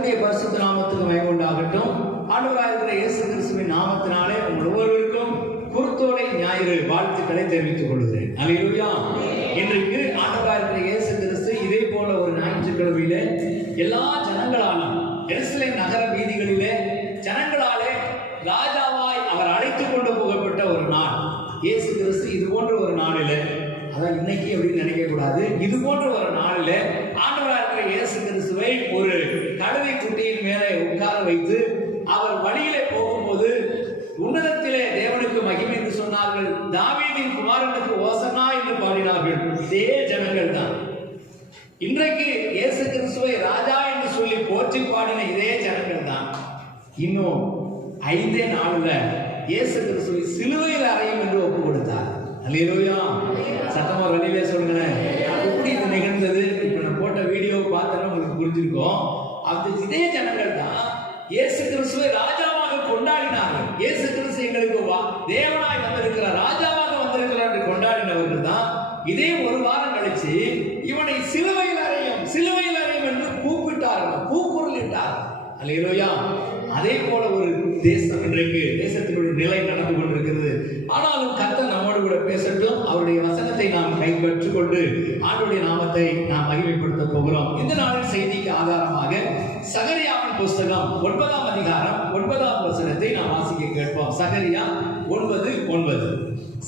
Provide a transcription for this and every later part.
கர்த்தருடைய பரிசுத்த நாமத்துக்கு மகிமை உண்டாகட்டும். ஆண்டவராகிய இருக்கிற இயேசு கிறிஸ்துவின் நாமத்தினாலே உங்கள் ஒவ்வொருவருக்கும் குருத்தோலை ஞாயிறு வாழ்த்துக்களை தெரிவித்துக் கொள்கிறேன். அல்லேலூயா. இன்றைக்கு ஆண்டவராகிய இருக்கிற இயேசு கிறிஸ்து இதே போல ஒரு ஞாயிற்றுக்கிழமையிலே எல்லா ஜனங்களாலும் எருசலேம் நகர வீதிகளிலே ஜனங்களாலே ராஜாவாய் அவர் அழைத்துக் கொண்டு போகப்பட்ட ஒரு நாள். இயேசு கிறிஸ்து இது போன்ற ஒரு நாளில், அதான் இன்னைக்கு அப்படின்னு நினைக்க கூடாது, இது போன்ற ஒரு நாளில் ஆண்டவராக இருக்கிற இயேசு கிறிஸ்துவை ஒரு கழுதை குட்டியின் மேலே உட்கார வைத்து அவர் வழியிலே போகும்போது உன்னதத்திலே தேவனுக்கு மகிமை என்று சொன்னார்கள், தாவீதின் குமாரனுக்கு ஓசன்னா என்று பாடினார்கள். இதே ஜனங்கள் தான் இன்றைக்கு இயேசு கிறிஸ்துவை ராஜா என்று சொல்லி போற்றி பாடின இதே ஜனங்கள் தான் இன்னும் 5 நாள்ல இயேசு கிறிஸ்துவை சிலுவையில் அறையும் என்று ஒப்பு கொடுத்தார். அல்லேலூயா. சத்தமா வெளியிலே சொல்லுங்களேன். எப்படி இது நிகழ்ந்தது? இப்ப நான் போட்ட வீடியோ பார்த்தா உங்களுக்கு புரிஞ்சிருக்கும். அந்த இதே ஜனங்கள் தான் இயேசு கிறிஸ்துவை ராஜாவாக கொண்டாடினார்கள். இயேசு கிறிஸ்து எங்களுக்கு தேவனாய் வந்திருக்கிறார், ராஜாவாக வந்திருக்கிறார் என்று கொண்டாடினவர்கள் தான் இதே ஒரு வாரம் கழிச்சு இவனை சிலுவையில் அறையும் என்று கூப்பிட்டார்கள், கூக்குரலிட்டார்கள். அல்லேலூயா. அதே போல ஒரு தேசம் இன்றைக்கு தேசத்தினுடைய நிலை நடந்து கொண்டிருக்கிறது. ஆனாலும் கர்த்தர் நம்மோடு கூட பேசட்டும். அவருடைய வசனத்தை நாம் கைப்பற்றிக் கொண்டு ஆண்டவருடைய நாமத்தை நாம் மகிமைப்படுத்த போகிறோம். இந்த நாளின் செய்திக்கு ஆதாரமாக சகரியாவின் புஸ்தகம் 9ஆம் அதிகாரம் 9ஆம் வசனத்தை நாம் வாசிக்க கேட்போம். சகரியா 9:9.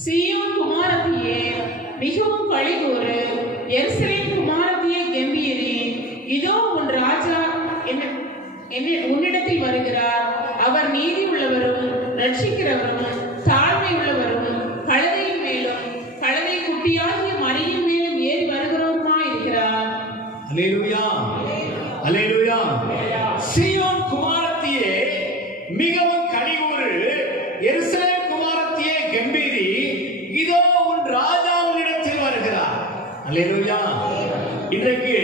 சீயோன் குமாரத்தியே மிகவும் களிகூரு, எருசலேம் குமாரத்தியே கெம்பீரி, இதோ உன் ராஜா உன்னிடத்தில் வருகிறார். அவர் நீதி உள்ளவரும் ரட்சிக்கிறவரும் தாழ்மை உள்ளவரும் கழுதையின் மேலும் கழுதை குட்டியாகிய மரியின் மேலும் ஏறி வருகிறவருமாய் இருக்கிறார். அல்லேலூயா, அல்லேலூயா. சீயோன் குமாரத்தியே மிகவும் களிகூரு, எருசலேம் குமாரத்தியே கெம்பீரி, இதோ உன் ராஜா உன்னிடத்தில் வருகிறார். அல்லேலூயா. இன்றைக்கு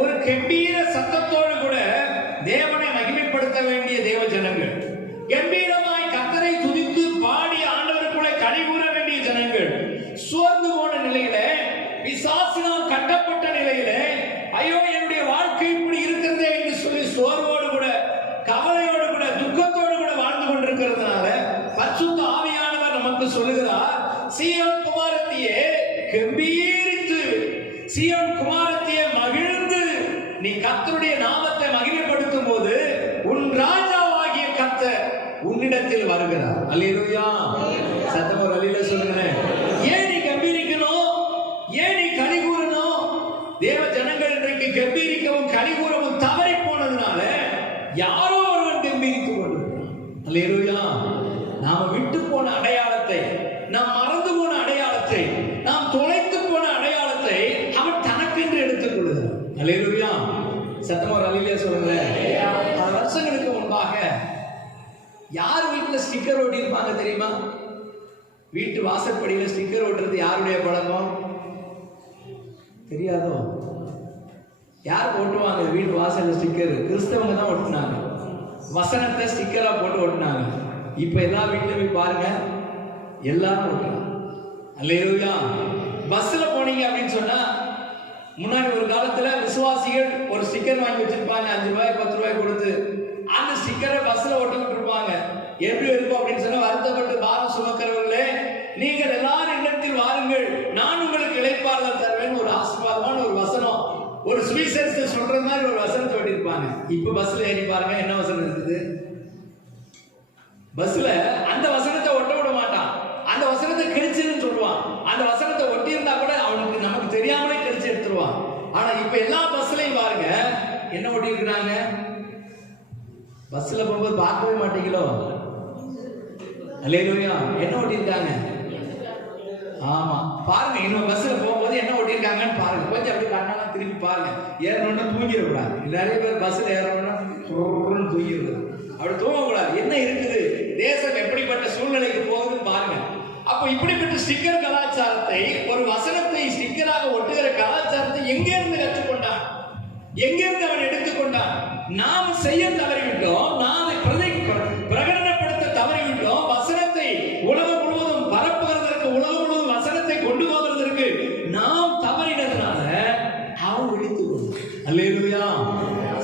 ஒரு கெம்பீர சத்தத்தோடு கூட தேவனை மகிமைப்படுத்த வேண்டிய தேவ ஜனங்கள், கம்பீரமாய் கர்த்தரை துதித்து பாடி ஆண்டவருக்குள்ள களிகூற வேண்டிய ஜனங்கள், சோர்ந்து போன நிலையில, பிசாசினால் கட்டப்பட்ட நிலையில, ஐயோ என்னுடைய வாழ்க்கை இப்படி இருக்கிறதே என்று சொல்லி சோர்வோடு கூட கவலையோடு கூட துக்கத்தோடு கூட வாழ்ந்து கொண்டிருக்கிறதுனால பரிசுத்த ஆவியானவர் நமக்கு சொல்லுகிறார், சீயோன் குமாரத்தியே கம்பீரித்து, சீயோன் குமாரத்தியே மகிழ்ந்து, நீ கர்த்தருடைய நாமத்தை மகிமைப்படுத்தும் போது உன் ராஜாவாகிய கர்த்தர் உன்னிடத்தில் வருகிறார். அல்லேலூயா. சத்தமா ஒரு அல்லேலூயா சொல்லுங்களேன். ஏன் நீ கம்பீரிக்கணும்? ஏன் நீ களி கூறணும்? தேவ ஜனங்கள் இன்றைக்கு கம்பீரிக்கவும் களி கூறவும் தவறி போனதுனால யாரோ ஒருவன் கம்பீரித்துக் கொண்டிருக்கிறான். அல்லேலூயா. நாம விட்டு போன அடையாளத்தை, நாம் மறந்து போன அடையாளத்தை, நாம் தொலைத்து போன அடையாளத்தை அவன் தனக்கென்று எடுத்துக் கொள்கிறான். அல்லேலூயா. சத்தமா ஒரு அல்லேலூயா சொல்லுங்களேன். பல வருஷங்களுக்கு முன்பாக யார் வீட்டில் ஸ்டிக்கர் ஒட்டி இருப்பாங்க தெரியுமா? வீட்டு வாசற்படியில் ஸ்டிக்கர் ஒட்டுறது யாருடைய பழக்கம் தெரியாதோ? யார் ஓட்டுவாங்க வீட்டு வாசல்ல ஸ்டிக்கர்? கிறிஸ்தவங்க தான் ஒட்டினாங்க. வசனத்தை ஸ்டிக்கரா போட்டு ஒட்டினாங்க. இப்ப எல்லா வீட்லயும் பாருங்க, எல்லாரும் ஒட்டுறாங்க. அல்லேலூயா. பஸ்ல போனீங்க அப்படின்னு சொன்னா, முன்னாடி ஒரு காலத்துல விசுவாசிகள் ஒரு ஸ்டிக்கர் வாங்கி வச்சிருப்பாங்க, 5 ரூபாய் 10 ரூபாய் கொடுத்து. அந்த ஸ்டிக்கரை பஸ்ல ஒட்டிக்கிட்டு இருப்பாங்க. எப்படி இருக்கும் அப்படின்னு சொன்னா, வருத்தப்பட்டு பாரம் சுமக்கிறவர்களே, நீங்கள் எல்லாரும் இடத்தில் வாருங்கள், நான் உங்களுக்கு இளைப்பாறுதல் தருவேன். ஒரு ஆசீர்வாதமான ஒரு வசனம், ஒரு சுவிசேஷத்தை சொல்ற மாதிரி ஒரு வசனத்தை ஒட்டியிருப்பாங்க. இப்ப பஸ்ல ஏறி பாருங்க, என்ன வசனம் இருக்குது பஸ்ல? அந்த வசனத்தை ஒட்ட விட மாட்டான். அந்த வசனத்தை கிழிச்சுன்னு சொல்லுவான். அந்த வசனத்தை ஒட்டி இருந்தா கூட அவனுக்கு நமக்கு தெரியாமலே கிழிச்சு எடுத்துருவான். ஆனா இப்ப எல்லா பஸ்லயும் பாருங்க என்ன ஒட்டி இருக்கிறாங்க. பஸ்ல போகும்போது பார்க்கவே மாட்டீங்களோ? அல்லேலூயா. என்ன ஒட்டி இருக்காங்க? ஆமா பாருங்க, இன்னும் பஸ்ல போகும்போது என்ன ஒட்டி இருக்காங்கன்னு பாருங்க. கொஞ்சம் அப்படி கண்ணெல்லாம் திருப்பி பாருங்க. ஏறணும்னா தூங்கிடக்கூடாது. நிறைய பேர் பஸ்ல ஏறணும்னா தூங்கிடுறது. அப்படி தூங்கக்கூடாது. என்ன இருக்குது, தேசம் எப்படிப்பட்ட சூழ்நிலைக்கு போகுதுன்னு பாருங்க. அப்ப இப்படிப்பட்ட ஸ்டிக்கர் கலாச்சாரத்தை, ஒரு வசனத்தை ஸ்டிக்கராக ஒட்டுகிற கலாச்சாரத்தை எங்கிருந்து கற்றுக்கொண்டான்? எங்கிருந்து அவன் எடுத்துக்கொண்டான்? நாம் செய்ய தவறிவிட்டோம், நாம் பிரகடனப்படுத்த தவறிவிட்டோம். வசனத்தை உலகம் முழுவதும் பரப்புகிறதற்கு, உலகம் முழுவதும் வசனத்தை கொண்டு போகிறதற்கு நாம் தவறினதுனால அவன் விழித்துக் கொண்டான். அல்லேலூயா.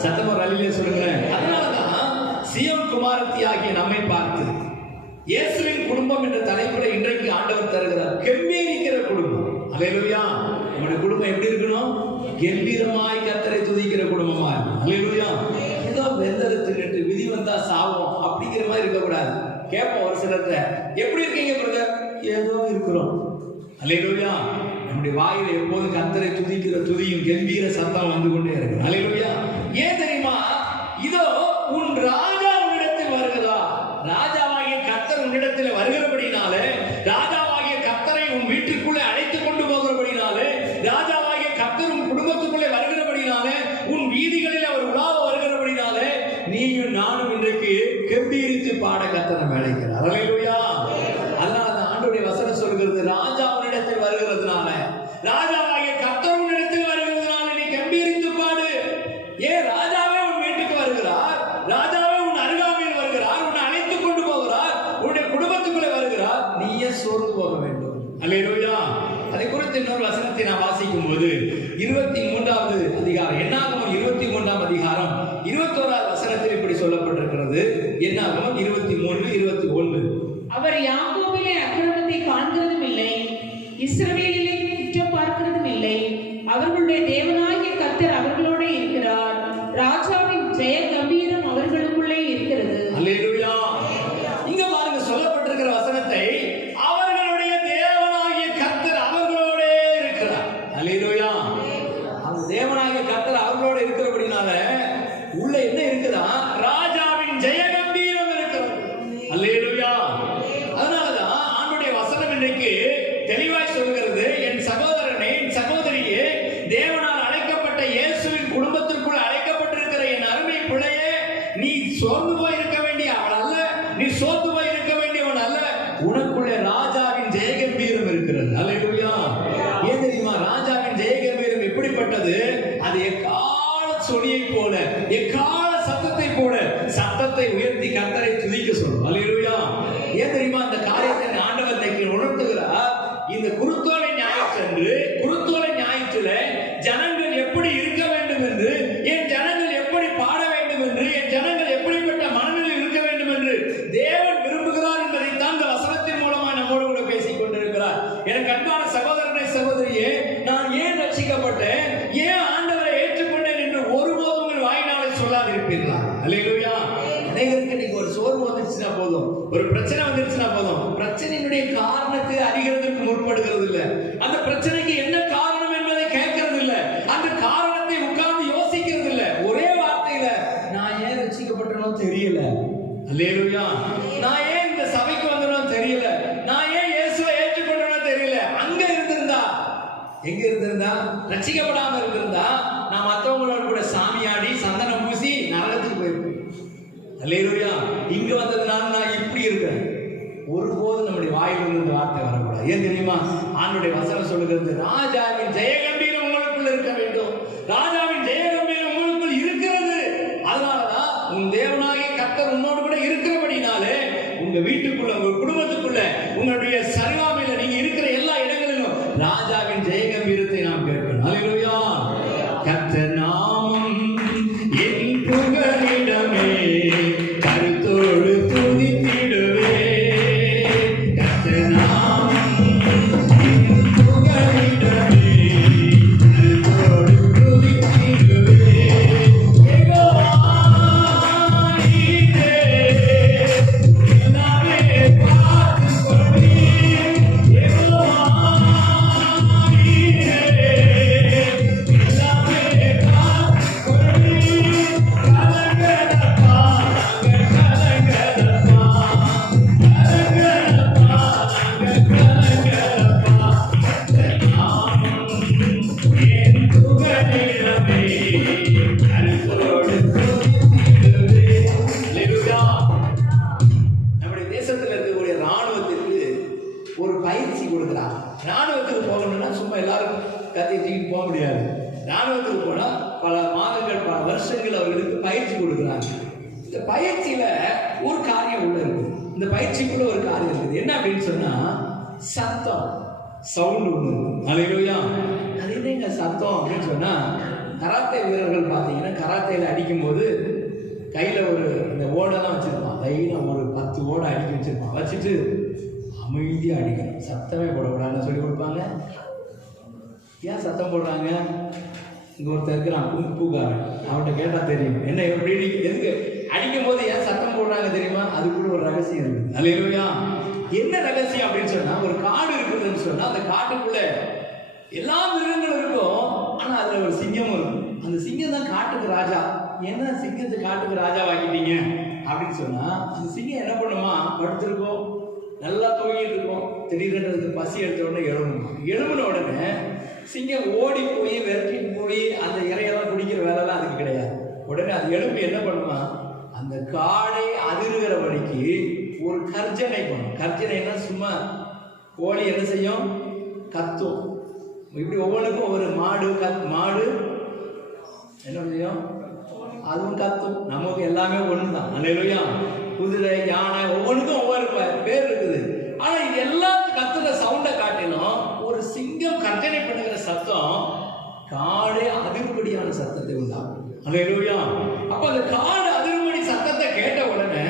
சத்தமா ரலிலே சொல்லுங்க. அதனாலதான் சியோன் குமாரத்தி ஆகிய நம்மை பார்த்து இயேசுவின் குடும்பம் என்ற தலைப்புல இன்றைக்கு ஆண்டவர் தருகிறார் கெம்பீரிக்கிற குடும்பம். அல்லேலூயா. நம்முடைய குடும்பம் எப்படி இருக்கணும்? கம்பீரமாய் கர்த்தரை துதிக்கிற குடும்பமா இருக்கும். அல்லேலூயா. ஏதோ வெந்தரத்துக்கிட்டு விதி வந்தா சாவோம் அப்படிங்கிற மாதிரி இருக்கக்கூடாது. கேட்போம் ஒரு சிலர்கிட்ட, எப்படி இருக்கீங்க பிரதர்? ஏதோ இருக்கிறோம். அல்லேலூயா. நம்முடைய வாயில எப்போதும் கர்த்தரை துதிக்கிற துதியும் கம்பீர சத்தம் வந்து கொண்டே இருக்கு. அல்லேலூயா. ஏன் தெரியுமா? இதோ உன் ராஜா உன்னிடத்தில் வருகிறார். ராஜாவாகிய கர்த்தர் உன்னிடத்தில் வருகிறபடினாலே, ராஜாவாகிய கர்த்தரை உன் வீட்டுக்குள்ளே அழைத்துக் கொண்டு போகிறபடினாலே, ராஜாவாகிய கர்த்தர் உன் குடும்பத்துக்குள்ளே வருகிறபடினாலே, உன் வீதிகளில் அவர் உலாவ வருகிறபடினாலே, நீயும் நானும் இன்றைக்கு கம்பீரித்து பாட கர்த்தர் அழைக்கிறார். அல்லேலூயா. அதனால தான் ஆண்டவருடைய வசனம் சொல்கிறது, ராஜா உன்னிடத்தில் வருகிறதுனால, ராஜாவாகிய கர்த்தர் உன்னிடத்தில் வருகிறதுனால நீ கம்பீரித்து பாடு. ஏன்? ராஜாவே உன் வீட்டுக்கு வருகிறார், ராஜாவே உன் அருகாமையில் வருகிறார், உன்னை அழைத்துக் கொண்டு போகிறார், உன்னுடைய குடும்பத்துக்குள்ளே வருகிறார். நீயே சோர்ந்து போக வேண்டும். அல்லேலூயா. அதை குறித்து இன்னொரு வசனத்தை நான் வாசிக்கும் போது 23வது அதிகாரம், என்னாகமம் 23ஆம் அதிகாரம் 21வது வசனத்தில் இப்படி சொல்லப்பட்டிருக்கிறது. என்னாகமம் 23:21. அவர் யாக்கோபிலே அக்கிரமத்தை காண்கிறதும் இல்லை, இஸ்ரவேலிலே குற்றம் பார்க்கிறதும் இல்லை. அவர்களுடைய தேவனாகிய கர்த்தர் அவர்களோட இருக்கிறார். ராஜாவின் ஜெய கம்பீரம் அவர்களுக்குள்ளே இருக்கிறது. அல்லேலூயா. இங்க பாருங்க, சொல்லப்பட்டிருக்கிற வசனத்தை, அவர்களுடைய தேவனாகிய கர்த்தர் அவர்களோட இருக்கிறார். அல்லேலூயா. அந்த தேவனாகிய கர்த்தர் அவர்களோட இருக்கிறபடினால உள்ள என்ன இருக்குதா? ராஜாவின் ஜெய கம்பீரம் இருக்கிறது. அல்லேலூயா. அதனாலதான் ஆண்டுடைய வசனம் இன்றைக்கு தெளிவாய் சொல்கிறது, என் சகோதரனே, என் சகோதரியே, தேவனால் அழைக்கப்பட்ட இயேசுவின் குடும்பத்திற்குள் அழைக்கப்பட்டிருக்கிற என் அருமை பிள்ளையே, நீ சோர்ந்து போய் இருக்க வேண்டிய அவள் அல்ல, நீ சோர்ந்து போய் இருக்க வேண்டியவன் அல்ல. உனக்குள்ளே ராஜாவின் ஜெயகம்பீரம் இருக்கிறது. அல்லேலூயா. ஏன் தெரியுமா? ராஜாவின் ஜெயகம்பீரம் எப்படிப்பட்டது? அது எக்கால சொலியை போல, எக்கால சத்தத்தை போல சத்தத்தை உயர்த்தி கர்த்தரை துதிக்க சொல்லும். அல்லேலூயா. ஏன் தெரியுமா? அந்த காரியத்தை ஆண்டவர் உணர்த்துகிறார். இந்த குருத்தோலை ஞாயிற்றன்று, குருத்தோலை ஞாயிற்றுல ஜனங்கள் எப்படி இருக்க வேண்டும் என்று, என் ஜனங்கள் எப்படி பாட வேண்டும் என்று, என் ஜனங்கள் எப்படிப்பட்ட மனநிலையில் இருக்க வேண்டும் என்று தேவன் விரும்புகிறார் என்பதை தான் இந்த வசனத்தின் மூலமா நம்மோடு கூட பேசிக் கொண்டிருக்கிறார். எனக்கு அன்பான சகோதரனை, சகோதரியே, நான் ஏன் ரட்சிக்கப்பட்டேன், ஏன் ஆண்டவரை ஏற்றுக்கொண்டேன் என்று ஒருபோதும் உங்கள் வாயினாலே சொல்லாதிருப்பீர்களா? அல்லேலூயா. அநேகருக்கு இன்னைக்கு ஒரு சோர்வு வந்துருச்சுன்னா போதும், ஒரு பிரச்சனை வந்துருச்சுன்னா போதும், பிரச்சனையினுடைய காரணத்தை அறிகிறதுக்கு முற்படுகிறது இல்லை, அந்த பிரச்சனைக்கு என்ன காரணம் என்பதை கேட்கறது இல்லை, அந்த காரணத்தை உட்கார்ந்து யோசிக்கிறது இல்லை. ஒரே வார்த்தையில, நான் ஏன் ரட்சிக்கப்பட்டனோ தெரியல. அல்லேலூயா. நான் ஏன் இந்த சபைக்கு வந்தனோ தெரியல, நான் ஏன் இயேசுவை ஏற்றுக்கொண்டனோ தெரியல. அங்க இருந்திருந்தா, எங்க இருந்திருந்தா, ரட்சிக்கப்படாம இருந்திருந்தா, நான் மற்றவங்களோட கூட சாமியாடி சந்தனம் பூசி நரகத்துக்கு போயிருப்பேன். அல்லேலூயா. இங்க வந்ததுனால நான் இப்படி இருக்கேன். ஒருபோதும் நம்முடைய வாயிலிருந்து இந்த வார்த்தை வரக்கூடாது. ஏன் தெரியுமா? ஆண்டவருடைய வசனம் சொல்லுகிறது, ராஜாவின் ஜெயகம்பீரம் உங்களுக்குள்ள இருக்க வேண்டும். ராஜாவின் ஜெயகம்பீரம் உங்களுக்குள் இருக்கிறது. அதனாலதான் உன் தேவனாகிய கர்த்தர் உன்னோடு கூட இருக்கிறபடினாலே, உங்க வீட்டுக்குள்ள, உங்க குடும்பத்துக்குள்ள, உங்களுடைய சர்வாமையில நீங்க இருக்கிற எல்லா இடங்களிலும் ராஜாவின் ஜெயகம்பீரத்தை நாம் கேட்கணும். அல்லேலூயா. கர்த்தர் நாமம் என் புகலிடமே, கருத்தோடு துதித்திடுவே. கர்த்தர் நாமம் என் புகலிடமே, கருத்தோடு துதித்திடுவே. யெகோவா நீரே, எல்லாமே பார்த்துக் கொள்வீர். யெகோவா நீரே, எல்லாமே பார்த்துக் கொள்வீர். கலங்கலப்பா, கலங்கலப்பா, கலங்கலப்பா, கலங்கலப்பா. நாமம் என் புகலிடமே, கருத்தோடு துதித்திடுவே. அல்லேலூயா. நம்முடைய தேசத்தில் இருக்கக்கூடிய ராணுவத்திற்கு ஒரு பயிற்சி கொடுக்கிறார். ராணுவத்துக்கு போகணும்னா சும்மா எல்லாரும் கத்தி தூக்கிட்டு போக முடியாது. ராணுவத்துக்கு போனா பல மாதங்கள், பல வருஷங்கள் அவர்களுக்கு பயிற்சி கொடுக்கிறாங்க. இந்த பயிற்சியில ஒரு காரியம் உள்ள இருக்கு. இந்த பயிற்சிக்குள்ள ஒரு காரியம் இருக்குது. என்ன அப்படின்னு சொன்னா, சத்தம், சவுண்ட் ஒண்ணு. அல்லேலூயா. அது என்னங்க சத்தம் அப்படின்னு சொன்னா, கராத்தே வீரர்கள் பார்த்தீங்கன்னா கராத்தேல அடிக்கும்போது கையில் ஒரு இந்த ஓடெல்லாம் வச்சுருப்பான். லைனாக ஒரு 10 ஓடை அடிக்க வச்சுருப்பான். வச்சுட்டு அமைதியாக அடிக்கணும், சத்தமே போடக்கூடாதுன்னு சொல்லி கொடுப்பாங்க. ஏன் சத்தம் போடுறாங்க? இங்கே ஒருத்தர் இருக்கிறான் பூக்காரன், அவன்கிட்ட கேட்டால் தெரியும் என்ன எப்படி எதுக்கு அடிக்கும் போது ஏன் சத்தம் போடுறாங்க தெரியுமா? அதுக்குள்ள ஒரு ரகசியம் இருக்குது. அல்லேலூயா. என்ன ரகசியம் அப்படின்னு சொன்னா, ஒரு காடு இருக்குதுன்னு சொன்னா அந்த காட்டுக்குள்ள எல்லா மிருகங்களும் இருக்கும், ஆனா அதுல ஒரு சிங்கமும் இருக்கும். அந்த சிங்கம் தான் காட்டுக்கு ராஜா. என்ன சிங்கத்தை காட்டுக்கு ராஜா வாங்கிட்டீங்க அப்படின்னு சொன்னா, அந்த சிங்கம் என்ன பண்ணுமா? படுத்திருக்கும், நல்லா தூங்கிட்டு இருக்கும். திடீர்னு பசி எடுத்த உடனே எழுமுன உடனே சிங்கம் ஓடி போய் விரட்டிட்டு போய் அந்த இறையெல்லாம் குடிக்கிற வேலைலாம் அதுக்கு கிடையாது. உடனே அது எழும்பி என்ன பண்ணுமா? அந்த காடை அதிர்கிறபடிக்கு ஒரு கர்ஜனை பண்ணும். கர்ஜனைன்னா சும்மா கோழி என்ன செய்யும்? கத்தும். இப்படி ஒவ்வொன்றுக்கும் ஒவ்வொரு மாடு என்ன செய்யும்? அதுவும் கத்தும். நமக்கு எல்லாமே ஒன்று தான். அல்லேலூயா. குதிரை, யானை ஒவ்வொன்றுக்கும் ஒவ்வொரு பேர் இருக்குது. ஆனா இது எல்லாம் கத்துற சவுண்டை காட்டிலும் ஒரு சிங்கம் கர்ஜனை பண்ணுகிற சத்தம் காடே அதிர்படியான சத்தத்தை உண்டாகும். அல்லேலூயா. அப்ப அந்த காடு அதிர்படி சத்தத்தை கேட்ட உடனே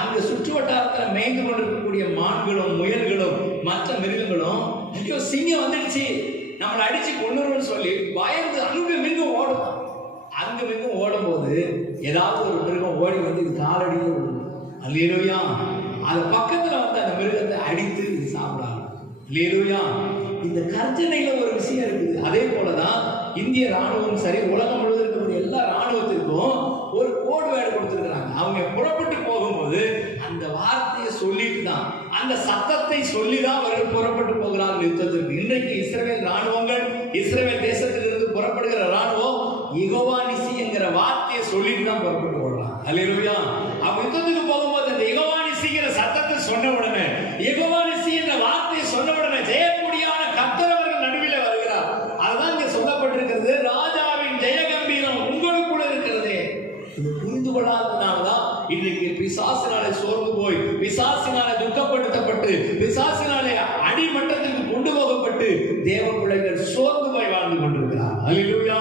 அங்க சுற்று வட்டாரத்தில் மேய்ந்து கொண்டிருக்கக்கூடிய மான்களும் முயல்களும் மற்ற மிருகங்களும் ஐயோ சிங்கம் வந்துடுச்சு நம்மளை அடிச்சு கொண்டுருன்னு சொல்லி பயந்து அங்கும் ஓடும். அங்கும் ஓடும் போது ஏதாவது ஒரு மிருகம் ஓடி வந்து இது காலடியில் விடும். அல்லேலூயா. அது பக்கத்துல வந்து அந்த மிருகத்தை அடித்து இது சாப்பிடாது. அல்லேலூயா. இந்த கர்ஜனையில ஒரு விஷயம் இருக்குது. அதே போலதான் இந்திய ராணுவம் சரி, உலகம் முழுவதும் இருக்கக்கூடிய எல்லா ராணுவத்திற்கும் ஒரு கோடு வேர்டு கொடுத்திருக்கிறாங்க. அவங்க புறப்பட்டு போகும்போது அந்த வார்த்தையை சொல்லிட்டு தான், அந்த சத்தத்தை சொல்லிதான் அவர்கள் புறப்பட்டு போகிறார்கள் யுத்தத்திற்கு. இன்றைக்கு இஸ்ரவேல் ராணுவங்கள், இஸ்ரவேல் தேசத்திலிருந்து புறப்படுகிற ராணுவம் யெகோவா நிசி என்கிற வார்த்தையை சொல்லிட்டு தான் புறப்பட்டு போடுறாங்க. அல்லேலூயா. அப்ப யுத்தத்துக்கு போகும்போது அந்த யெகோவா நிசிங்கிற சத்தத்தை சொன்ன உடனே, யெகோவா நிசி என்ற வார்த்தையை சொன்ன உடனே ஜெயக்கூடியான கர்த்தர் அவர்கள் நடுவில் வருகிறார். அதுதான் இங்க சொல்லப்பட்டிருக்கிறது. ராஜாவின் ஜெயகம்பீரம் உங்களுக்குள்ள இருக்கிறது. இது புரிந்து கொள்ளாததுனாலதான் இன்றைக்கு பிசாசினாலே சோர்ந்து போய், பிசாசினாலே துக்கப்படுத்தப்பட்டு, பிசாசினாலே அடிமட்டத்திற்கு கொண்டு போகப்பட்டு தேவ பிள்ளைகள் சோர்ந்து போய் வாழ்ந்து கொண்டிருக்கிறார். அல்லேலூயா.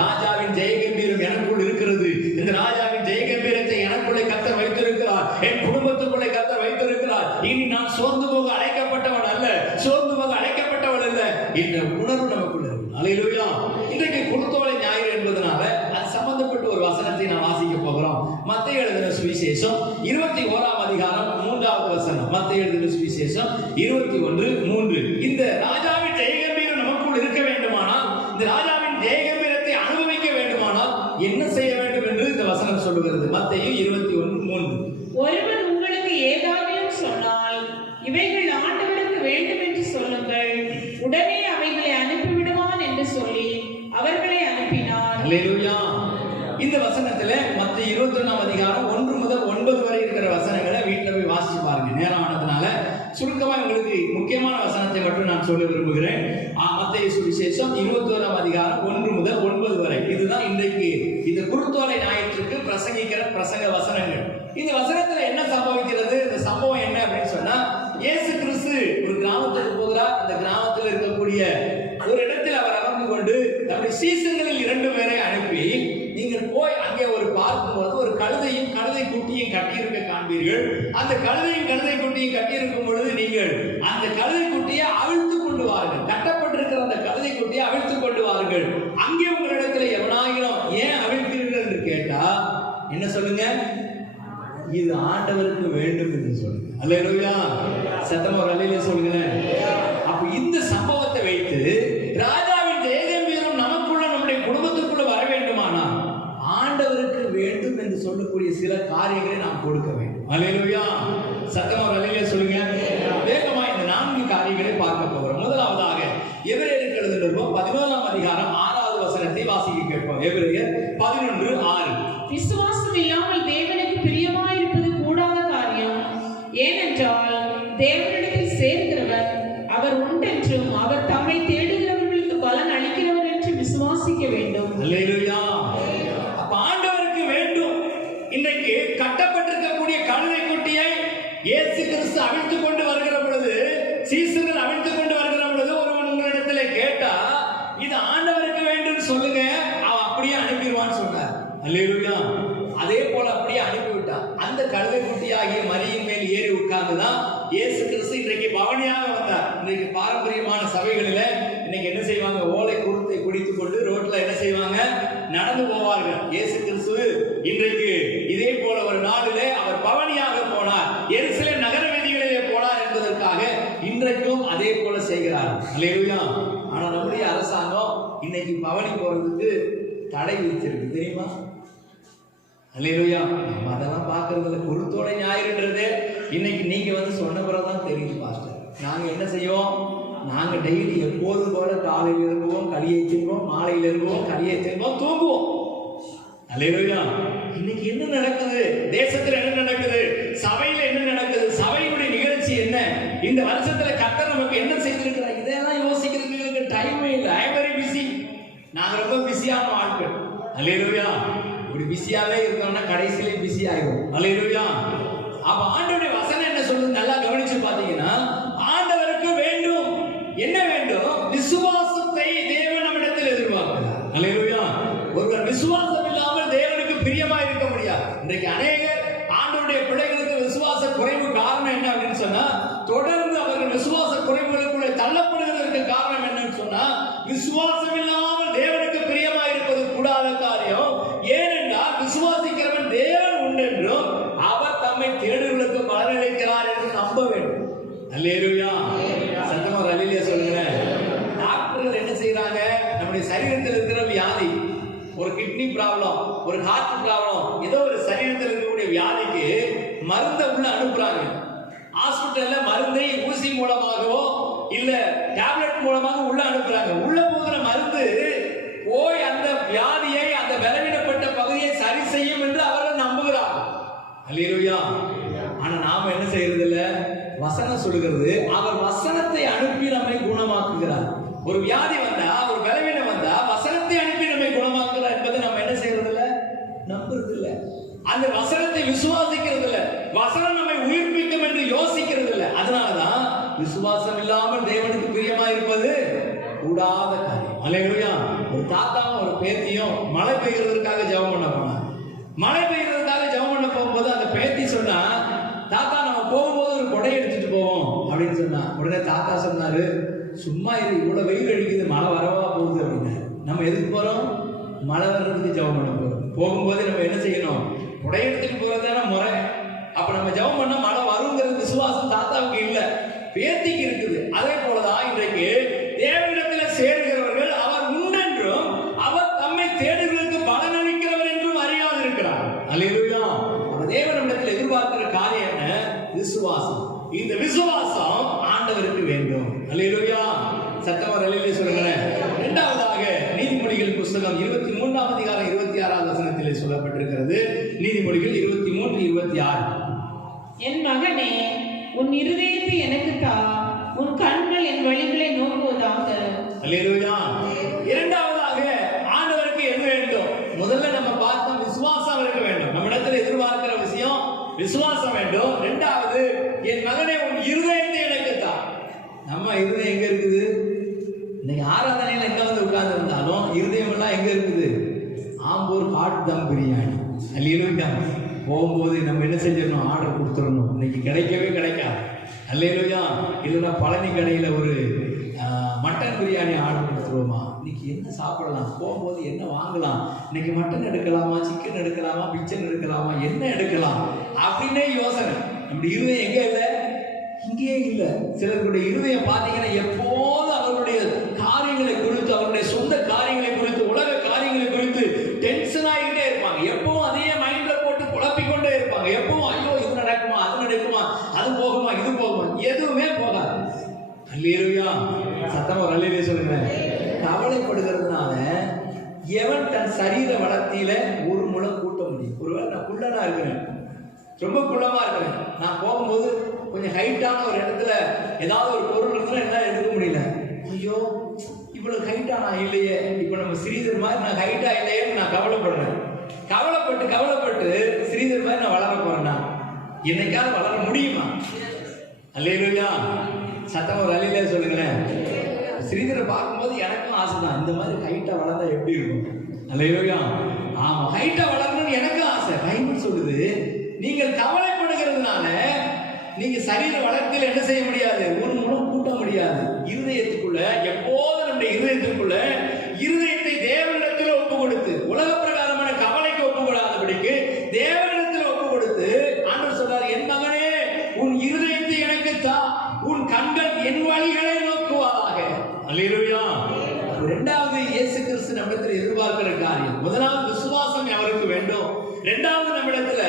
ராஜாவின் ஜெயகம்பீரம் எனக்குள் இருக்கிறது. இந்த ராஜாவின் ஜெயகம்பீரத்தை எனக்குள்ளே கர்த்தர் வைத்திருக்கிறார். என் குடும்பத்துக்குள்ளே கர்த்தர் வைத்திருக்கிறார். இனி நான் சோர்ந்து போக அழைக்கப்பட்டவன் அல்ல, சோர்ந்து போக அழைக்கப்பட்டவன் அல்ல என்ற உணர்வு நமக்குள்ள இருக்கு. அல்லேலூயா. இன்றைக்கு குருத்தோலை ஞாயிறு என்பதனால அது சம்பந்தப்பட்ட ஒரு வசனத்தை நான் வாசிக்க போகிறோம். மத்தேயு எழுதின சுவிசேஷம் 21ஆம் அதிகாரம் 3வது வசனம். மத்தேயு எழுதின சுவிசேஷம் 21:3. இந்த ராஜாவின் ஜெயகம்பீரம் நமக்குள் இருக்க வேண்டுமானால், இந்த ராஜாவின் ஜெயகம்பீரத்தை அனுபவிக்க வேண்டுமானால் என்ன செய்ய வேண்டும் என்று இந்த வசனம் சொல்லுகிறது. மத்தேயு 21:3. ஒருவன் உங்களுக்கு ஏதாகிலும் சொன்னால் இவைகள் ஆண்டவருக்கு வேண்டும் என்று சொல்லுங்கள், உடனே அவைகளை அனுப்பிவிடுவான் என்று சொல்லி அவர்களை அனுப்பினார். அல்லேலூயா. இந்த வசனத்துல மத்தேயு 21ஆம் அதிகாரம் 1 முதல் 9 வரை இருக்கிற வசனங்களை வீட்டில் போய் வாசிச்சு பாருங்க. நேரம் ஆனதுனால சுருக்கமா உங்களுக்கு முக்கியமான வசனத்தை மட்டும் நான் சொல்ல விரும்புகிறேன். மத்தேயு சுவிசேஷம் 21ஆம் அதிகாரம் 1 முதல் 9 வரை. இதுதான் இன்றைக்கு இந்த குருத்தோலை ஞாயிற்றுக்கு பிரசங்கிக்கிற பிரசங்க வசனங்கள். இந்த வசனத்துல என்ன சம்பவிக்கிறது? இந்த சம்பவம் என்ன அப்படின்னு சொன்னா, இயேசு கிறிஸ்து ஒரு கிராமத்துக்கு போகிறார். அந்த கிராமத்தில் இருக்கக்கூடிய ஒரு இடத்தில் அவர் அமர்ந்து கொண்டு நம்முடைய சீசர்களில் 2 பேரை அனுப்பி, நீங்கள் போய் அங்கே ஒரு பார்க்கும்போது ஒரு கழுதையும் கழுதை குட்டியும் கட்டியிருக்க காண்பீர்கள். அந்த கழுதையும் கழுதை குட்டியும் கட்டியிருக்கும் பொழுது நீங்கள் அந்த கழுதை குட்டியை அவிழ்த்து கொண்டு வாருங்கள். கட்டப்பட்டிருக்கிற அந்த கழுதை குட்டியை அவிழ்த்து கொண்டு வாருங்கள். அங்கே உங்களிடத்துல எவனாகிலும் ஏன் அவிழ்த்தீர்கள் என்று கேட்டா என்ன சொல்லுங்க? இது ஆண்டவருக்கு வேண்டும் என்று சொல்லுங்க. அல்லேலூயா. சத்தமா ஒரு அல்லேலூயா சொல்லுங்க. அப்ப இந்த சம்பவத்தை வைத்து ராஜாவின் ஜெயகம்பீரம் நமக்குள்ள, நம்முடைய குடும்பத்துக்குள்ள வர வேண்டுமானால் ஆண்டவருக்கு வேண்டும் என்று சொல்லக்கூடிய சில காரியங்களை நாம் கொடுக்க வேண்டும். அல்லேலூயா. சத்தமா ஒரு அல்லேலூயா சொல்லுங்க. வேகமா இந்த 4 காரியங்களை பார்க்க போகிறோம். முதலாவதாக எபிரேயருக்கு எழுதின நிருபம் 11ஆம் அதிகாரம் 6வது வசனத்தை வாசிக்க கேட்போம். எபிரேயர் 11:6. விசுவாசம் இல்லாமல் தேவனுக்கு பிரியமாயிருப்பது கூடாத காரியம். ஏனென்றால் தேவனிடத்தில் சேர்கிறவர் அவர் உண்டென்றும் அவர் தம்மை தேடுகிறவர்களுக்கு பலன் அளிக்கிறவர் என்று விசுவாசிக்க வேண்டும். அல்லேலூயா. அப்ப ஆண்டவருக்கு வேண்டும். இன்றைக்கு கட்டப்பட்டிருக்கக்கூடிய கழுதை குட்டியை இயேசு கிறிஸ்து அவிழ்த்து கொண்டு வருகிற பொழுது, சீசர்கள் அவிழ்த்து கொண்டு வருகிற பொழுது ஒருவன் உங்களிடத்தில் கேட்டா இது ஆண்டவருக்கு வேண்டும் சொல்லுங்க, அல்லேலூயா. அதே போல அப்படியே அனுப்பிவிட்டான். அந்த கழுதை குட்டியாகிய மரியின் மேல் ஏறி உட்கார்ந்துதான் இயேசு கிறிஸ்து இன்றைக்கு பவனியாக வந்தார். இன்றைக்கு பாரம்பரியமான சபைகளில இன்னைக்கு என்ன செய்வாங்க, ஓலை குருத்தை குடித்துக் கொண்டு ரோட்ல என்ன செய்வாங்க, நடந்து போவார்கள். இயேசு கிறிஸ்து இன்றைக்கு இதே போல ஒரு நாளிலே அவர் பவனியாக போனார், எருசலேம் நகர வீதிகளிலே போனார் என்பதற்காக இன்றைக்கும் அதே போல செய்கிறார். அல்லேலூயா. ஆனா நம்முடைய அரசாங்கம் இன்னைக்கு பவனி போறதுக்கு தடை விதிச்சிருக்கு, தெரியுமா? அல்லேலூயா. நம்ம அதெல்லாம் பார்க்கறதுல குருத்தோட ஞாயிறுன்றது இன்னைக்கு நீங்க வந்து சொன்ன பிறகுதான் தெரியுது பாஸ்டர். நாங்க என்ன செய்வோம், நாங்க டெய்லி எப்போதும் போல காலையில் இருந்துவோம், களியை தின்போம், மாலையில் இருந்துவோம், களியை தின்போம், தூங்குவோம். அல்லேலூயா. இன்னைக்கு என்ன நடக்குது, தேசத்துல என்ன நடக்குது, சபையில என்ன நடக்குது, சபையினுடைய நிகழ்ச்சி என்ன, இந்த வருஷத்துல கர்த்தர் நமக்கு என்ன செய்திருக்கிறார், இதெல்லாம் யோசிக்கிறதுக்கு டைமே இல்லை. I am very busy. நாங்க ரொம்ப பிஸியான ஆட்கள். அல்லேலூயா. இப்படி பிஸியாவே இருக்கோம்னா கடைசியிலே பிஸி ஆயிடும். அல்லேலூயா. அப்ப ஆண்டவருடைய வசனம் என்ன சொல்லுது, நல்லா கவனிச்சு பாத்தீங்கன்னா, ஆண்டவருக்கு வேண்டும் என்ன வேண்டும், விசுவாசத்தை தேவன் நம்மிடத்தில் எதிர்பார்க்கிறார். அல்லேலூயா. ஒருவர் விசுவாசம் இல்லாமல் தேவனுக்கு பிரியமா இருக்க முடியாது. இன்றைக்கு அநேகர் ஆண்டவருடைய பிள்ளைகளுக்கு விசுவாச குறைவு காரணம் என்ன அப்படின்னு சொன்னா, தொடர்ந்து அவர்கள் விசுவாச குறைவுகளுக்குள்ளே தள்ளப்படுவதற்கு காரணம் என்னன்னு சொன்னா, விசுவாசம் இல்லாமல் தேவனுக்கு பிரியமா இருப்பது கூடாத காரியம். ஏனென்றால் விசுவாசிக்கிறவன் தேவன் உண்டென்றும் அவர் தம்மை தேடுகளுக்கு பலனளிக்கிறார் என்று நம்ப வேண்டும். அல்லேலூயா. சத்தமா ஒரு அல்லேலூயா சொல்லுங்க. டாக்டர்கள் என்ன செய்யறாங்க, நம்முடைய சரீரத்தில் இருக்கிற வியாதி, ஒரு கிட்னி ப்ராப்ளம், ஒரு ஹார்ட் ப்ராப்ளம், ஏதோ ஒரு சரீரத்தில் இருக்கக்கூடிய வியாதிக்கு மருந்தை உள்ள அனுப்புறாங்க. ஹாஸ்பிட்டல்ல மருந்தை ஊசி மூலமாகவோ இல்ல டேப்லெட் மூலமாக உள்ள அனுப்புறாங்க. உள்ள போகிற மருந்து போய் அந்த வியாதியை, அந்த பலவீனப்பட்ட பகுதியை சரி செய்யும் என்று அவர்கள் நம்புகிறார்கள். அல்லேலூயா. ஆனா நாம என்ன செய்யறது இல்ல, வசனம் சொல்லுகிறது, அவர் வசனத்தை அனுப்பி நம்மை குணமாக்குகிறார். ஒரு வியாதி வந்தா, ஒரு பலவீனம் வந்தா வசனத்தை அனுப்பி நம்மை குணமாக்குகிறார் என்பதை நம்ம என்ன செய்யறது இல்ல, நம்புறது இல்ல. அந்த வசனத்தை விசுவாசிக்கிறது இல்ல. வசனம் நம்மை உயிர்ப்பிக்கும் என்று யோசிக்கிறது இல்ல. அதனாலதான் விசுவாசம் இல்லாமல் தேவனுக்கு பிரியமா இருப்பது கூடாத காரியம். அல்லேலூயா. ஒரு தாத்தாவும் ஒரு பேத்தியும் மழை பெய்கிறதுக்காக ஜெபம் பண்ண போனாங்க. மழை பெய்கிறதுக்காக ஜெபம் பண்ண போகும்போது அந்த பேத்தி சொன்னா, தாத்தா நம்ம போகும்போது ஒரு கொடை எடுத்துட்டு போவோம் அப்படின்னு சொன்னா. உடனே தாத்தா சொன்னாரு, சும்மா இது இவ்வளவு வெயில் அடிக்குது, மழை வரவா போகுது அப்படின்னு. நம்ம எதுக்கு போறோம், மழை வர்றதுக்கு ஜெபம் பண்ண போறோம். போகும்போது நம்ம என்ன செய்யணும், கொடை எடுத்துட்டு போறதுதான முறை. அப்ப நம்ம ஜெபம் பண்ண மழை வருங்கிறது விசுவாசம் தாத்தாவுக்கு இல்ல, பேத்திக்கு இருக்குது. அதே போலதான் இன்றைக்கு தேவனிடத்தில் சேருகிறவர்கள் அவர் உண்டென்றும் அவர் தம்மை தேடுகளுக்கு பலனளிக்கிறவர் என்றும் அறியாது இருக்கிறார். அல்லேலூயா. அவர் தேவனிடத்தில் எதிர்பார்க்கிற காரியம் என்ன, விசுவாசம். இந்த விசுவாசம் ஆண்டவருக்கு வேண்டும். அல்லேலூயா. சத்தமா அல்லேலூயா சொல்லுங்களேன். இரண்டாவதாக நீதிமொழிகள் புஸ்தகம் 23ஆம் அதிகாரம் 26ஆம் வசனத்திலே சொல்லப்பட்டிருக்கிறது. நீதிமொழிகள் 23:26. என் மகனே, உன் இருதயத்தை எனக்கு தா, உன் கண்கள் என் வழிகளை நோக்குவதாக. அல்லேலூயா. இரண்டாவதாக ஆண்டவருக்கு என்ன வேண்டும், முதல்ல நம்ம பார்த்தோம் விசுவாசம் இருக்க வேண்டும். நம்மிடத்தில் எதிர்பார்க்கிற விஷயம் விசுவாசம் வேண்டும். இரண்டாவது, என் மகனே உன் இருதயத்தை எனக்கு தா. நம்ம இருதயம் எங்க இருக்குது, இன்னைக்கு ஆராதனையில எங்க வந்து உட்கார்ந்து இருந்தாலும் இருதயம் எல்லாம் எங்க இருக்குது, ஆம்பூர் ஹாட் தம் பிரியாணி. அல்லேலூயா. போகும்போது நம்ம என்ன செஞ்சிடணும், ஆர்டர் கொடுத்துடணும். இன்னைக்கு கிடைக்கவே கிடைக்காது. அல்லேலூயா. இல்லைன்னா பழனி கடையில் ஒரு மட்டன் பிரியாணி ஆர்டர் கொடுத்துருவோமா, இன்னைக்கு என்ன சாப்பிடலாம், போகும்போது என்ன வாங்கலாம், இன்னைக்கு மட்டன் எடுக்கலாமா, சிக்கன் எடுக்கலாமா, பிச்சன் எடுக்கலாமா, என்ன எடுக்கலாம் அப்படின்னே யோசனை. நம்ம இருதயம் எங்க இல்லை, இங்கே இல்லை. சிலருடைய இருதயம் பார்த்தீங்கன்னா எப்போது அவர்களுடைய காரியங்களை குறித்து, அவருடைய சொந்த காரியங்களை குறித்து, உலக காரியங்களை குறித்து டென்ஷன் ஆகிட்டே இருப்பாங்க. எப்பவும் அதையே மைண்ட்ல போட்டு குழப்பிக்கொண்டே இருப்பாங்க. எப்பவும் ஐயோ இது நடக்குமா, அது நடக்குமா, அது போகுமா, இது போகுமா, எதுவுமே போகாது. அல்லேலூயா. சத்தமா ஒரு அல்லேலூயா சொல்லுங்க. கவலைப்படுகிறதுனால எவன் தன் சரீர வளர்த்தியில ஒரு முளம் கூட்ட முடியும். ஒருவேளை நான் குள்ளனா இருக்கிறேன், ரொம்ப குள்ளமா இருக்கிறேன், நான் போகும்போது கொஞ்சம் ஹைட்டான ஒரு இடத்துல ஏதாவது ஒரு பொருள் இருந்தா என்ன எடுக்க முடியல. ஐயோ இவ்வளவு ஹைட்டா நான் இல்லையே, இப்ப நம்ம ஸ்ரீதர் மாதிரி நான் ஹைட்டா இல்லையேன்னு நான் கவலைப்படுறேன். கவலைப்பட்டு ஸ்ரீதர் மாதிரி நான் வளர போறேன்னா என்னைக்காவது வளர முடியுமா? அல்லேலூயா. சத்தம் ஒரு அல்லேலூயா சொல்லுங்களேன். ஸ்ரீதரை பார்க்கும்போது எனக்கும் ஆசை தான், இந்த மாதிரி ஹைட்டா வளர்ந்தா எப்படி இருக்கும். அல்லேலூயா. ஆமா, ஹைட்டா வளரணும்னு எனக்கு ஆசை. பைபிள் சொல்லுது, நீங்கள் கவலைப்படுகிறதுனால நீங்க சரீர வளர்ச்சியில் என்ன செய்ய முடியாது, ஒரு முறம் கூட்ட முடியாது. இருதயத்துக்குள்ள எப்போதும் நம்முடைய இருதயத்துக்குள்ள இருதயத்தை தேவனிடத்தில் ஒப்பு கொடுத்து, உலக பிரகாரமான கவலைக்கு ஒப்பு கொடாதபடிக்கு தேவனிடத்தில் ஒப்பு கொடுத்து ஆண்டவர் சொல்றார், என் மகனே உன் இருதயத்தை எனக்கு தா, உன் கண்கள் என் வழிகளை நோக்குவாராக. அல்லேலூயா. இரண்டாவது இயேசு கிறிஸ்து நம்மிடத்தில் எதிர்பார்க்கிற காரியம், முதலாவது விசுவாசம் அவருக்கு வேண்டும், இரண்டாவது நம்மிடத்துல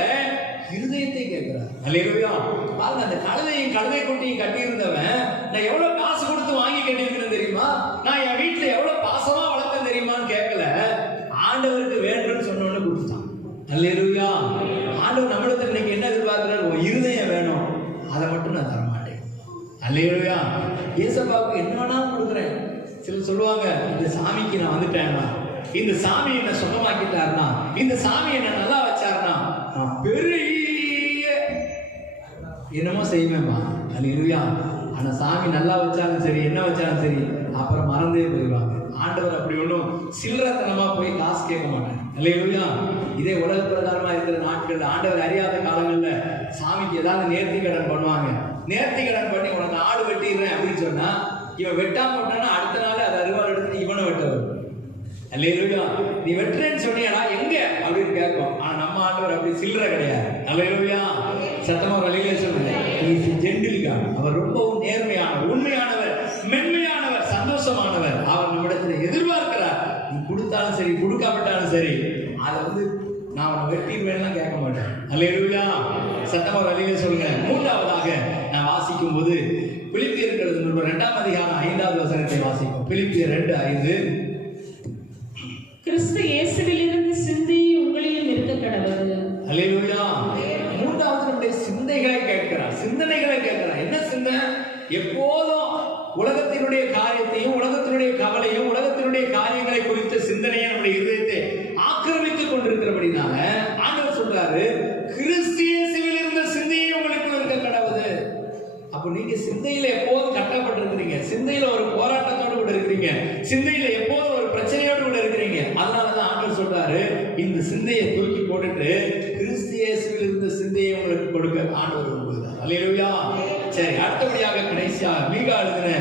இருதயத்தை கேட்கிறார். அல்லேலூயா. பாருங்க, அந்த கழுதை குட்டியும் கட்டி இருந்தவன், நான் எவ்வளவு காசு கொடுத்து வாங்கி கட்டியிருக்கிறேன் தெரியுமா, நான் என் வீட்டுல எவ்வளவு பாசமா வளர்த்தேன் தெரியுமான்னு கேட்கல, ஆண்டவருக்கு வேண்டும்னு சொன்னோன்னு கொடுத்துட்டான். அல்லேலூயா. ஆண்டவர் நம்மிடத்துல இன்னைக்கு என்ன எதிர்பார்க்கிறார், உன் இருதயம் வேணும், அதை மட்டும் நான் தரமாட்டேன். அல்லேலூயா. ஏசப்பாவுக்கு என்ன வேணாலும் கொடுக்குறேன். சிலர் சொல்லுவாங்க, இந்த சாமிக்கு நான் வந்துட்டேன்னா, இந்த சாமி என்ன சுகமாக்கிட்டாருனா, இந்த சாமி என்ன நல்லா வச்சாருனா பெரிய என்னமோ செய்வேன்பா. அல்லேலூயா. ஆனா சாமி நல்லா வச்சாலும் சரி, என்ன வச்சாலும் சரி, அப்புறம் மறந்தே போயிடுவாங்க. ஆண்டவர் அப்படி ஒன்றும் சில்லறத்தனமா போய் காசு கேட்க மாட்டாங்க. அல்லேலூயா. இதே உலக பிரகாரமா இருக்கிற நாட்கள், ஆண்டவர் அறியாத காலங்கள்ல சாமிக்கு ஏதாவது நேர்த்தி கடன் பண்ணுவாங்க. நேர்த்தி கடன் பண்ணி உனக்கு ஆடு வெட்டிடுறேன் அப்படின்னு சொன்னா, இவன் வெட்டாம விட்டானா அடுத்த நாள் அதை அறுவாள் எடுத்து இவனை வெட்டவர். அல்லேலூயா. நீ வெட்டுறேன்னு சொன்னியா எங்க அப்படின்னு கேட்போம். ஆனா நம்ம ஆண்டவர் அப்படி சில்லற கிடையாது. அல்லேலூயா. சத்தமா ஒரு அல்லேலூயா சொல்லுங்க. ஜென்டில்கான், அவர் ரொம்பவும் நேர்மையானவர், உண்மையானவர், மென்மையானவர், சந்தோஷமானவர். அவர் நம்மிடத்துல எதிர்பார்க்கிறார். நீ கொடுத்தாலும் சரி, கொடுக்காவிட்டாலும் சரி, அதை நான் அவனை வெட்டிடுவேன்லாம் கேட்க மாட்டேன். அல்லேலூயா. சத்தமா ஒரு அல்லேலூயா சொல்லுங்க. மூன்றாவதாக நான் வாசிக்கும் போது பிலிப்பியர் 2ஆம் அதிகாரம் 5வது வசனத்தை வாசிக்கும். பிலிப்பியர் 2:5. கிறிஸ்து இயேசுவிலிருந்து சிந்தி உங்களிலும் இருக்க கடவுள். அல்லேலூயா. மூன்றாவது நம்முடைய சிந்தைகளை கேட்கிறார், சிந்தனைகளை கேட்கிறார். என்ன சிந்தனை? எப்போதும் உலகத்தினுடைய காரியத்தையும், உலகத்தினுடைய கவலையும், உலகத்தினுடைய காரியங்களை குறித்த சிந்தனையை நம்முடைய இதயத்தை ஆக்கிரமித்துக் கொண்டிருக்கிறபடினால ஆண்டவர் சொல்றாரு, கிறிஸ்து இயேசுவில் இருந்த சிந்தையை உங்களுக்கு இருக்க கடவுள். அப்ப நீங்க சிந்தையில எப்போதும் கட்டப்பட்டிருக்கிறீங்க, சிந்தையில ஒரு போராட்டத்தோடு கூட இருக்கிறீங்க, சிந்தையில எப்போதும் ஒரு பிரச்சனையோடு கூட இருக்கிறீங்க. அதனாலதான் ஆண்டவர் சொல்றாரு, இந்த சிந்தையை தூக்கி போட்டுட்டு கிறிஸ்து இயேசுவில் இருந்த சிந்தையை உங்களுக்கு கொடுக்க ஆண்டவர் விரும்புகிறார். அல்லேலூயா. சரி, அடுத்தபடியாக கடைசியாக மீகா எழுதின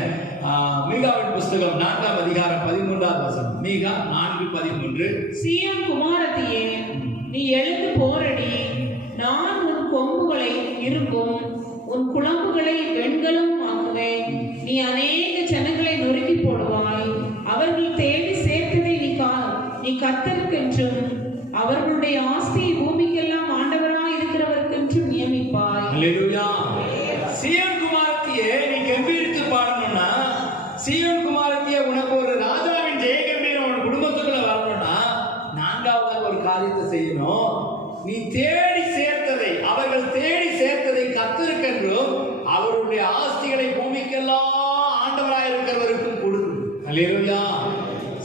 மீகாவின் புஸ்தகம் 4ஆம் அதிகாரம் 13வது வசனம். மீகா 4:13. சீயோன் குமாரத்தியே, நீ எழுந்து போரடி, நான் உன் கொம்புகளை இரும்பும், உன் குளம்புகளை வெண்கலம் ஆக்குவேன். நீ அநேக ஜனங்களை நொறுக்கி போடுவாய். அவர்கள் தேடி சேர்த்ததை நீ கர்த்தருக்கென்றும் அவர்களுடைய ஆஸ்தியை பூமிக்கெல்லாம் ஆண்டவராய் இருக்கிறவருக்கென்றும் நியமிப்பாய். அல்லேலூயா. சீயோன் குமாரத்தியே, நீ கம்பீரித்து பாடணும்னா, சீயோன் குமாரத்தியே, உனக்கு ஒரு ராஜாவின் ஜெயகம்பீரம் உன் குடும்பத்துக்குள்ள வரணும்னா, நான்காவதாக ஒரு காரியத்தை செய்யணும். நீ தேடி சேர்த்ததை, அவர்கள் தேடி சேர்த்ததை கர்த்தருக்கென்றும் அவருடைய ஆஸ்திகளை பூமிக்கெல்லாம் ஆண்டவராய் இருக்கிறவருக்கும் கொடுக்கும். அல்லேலூயா.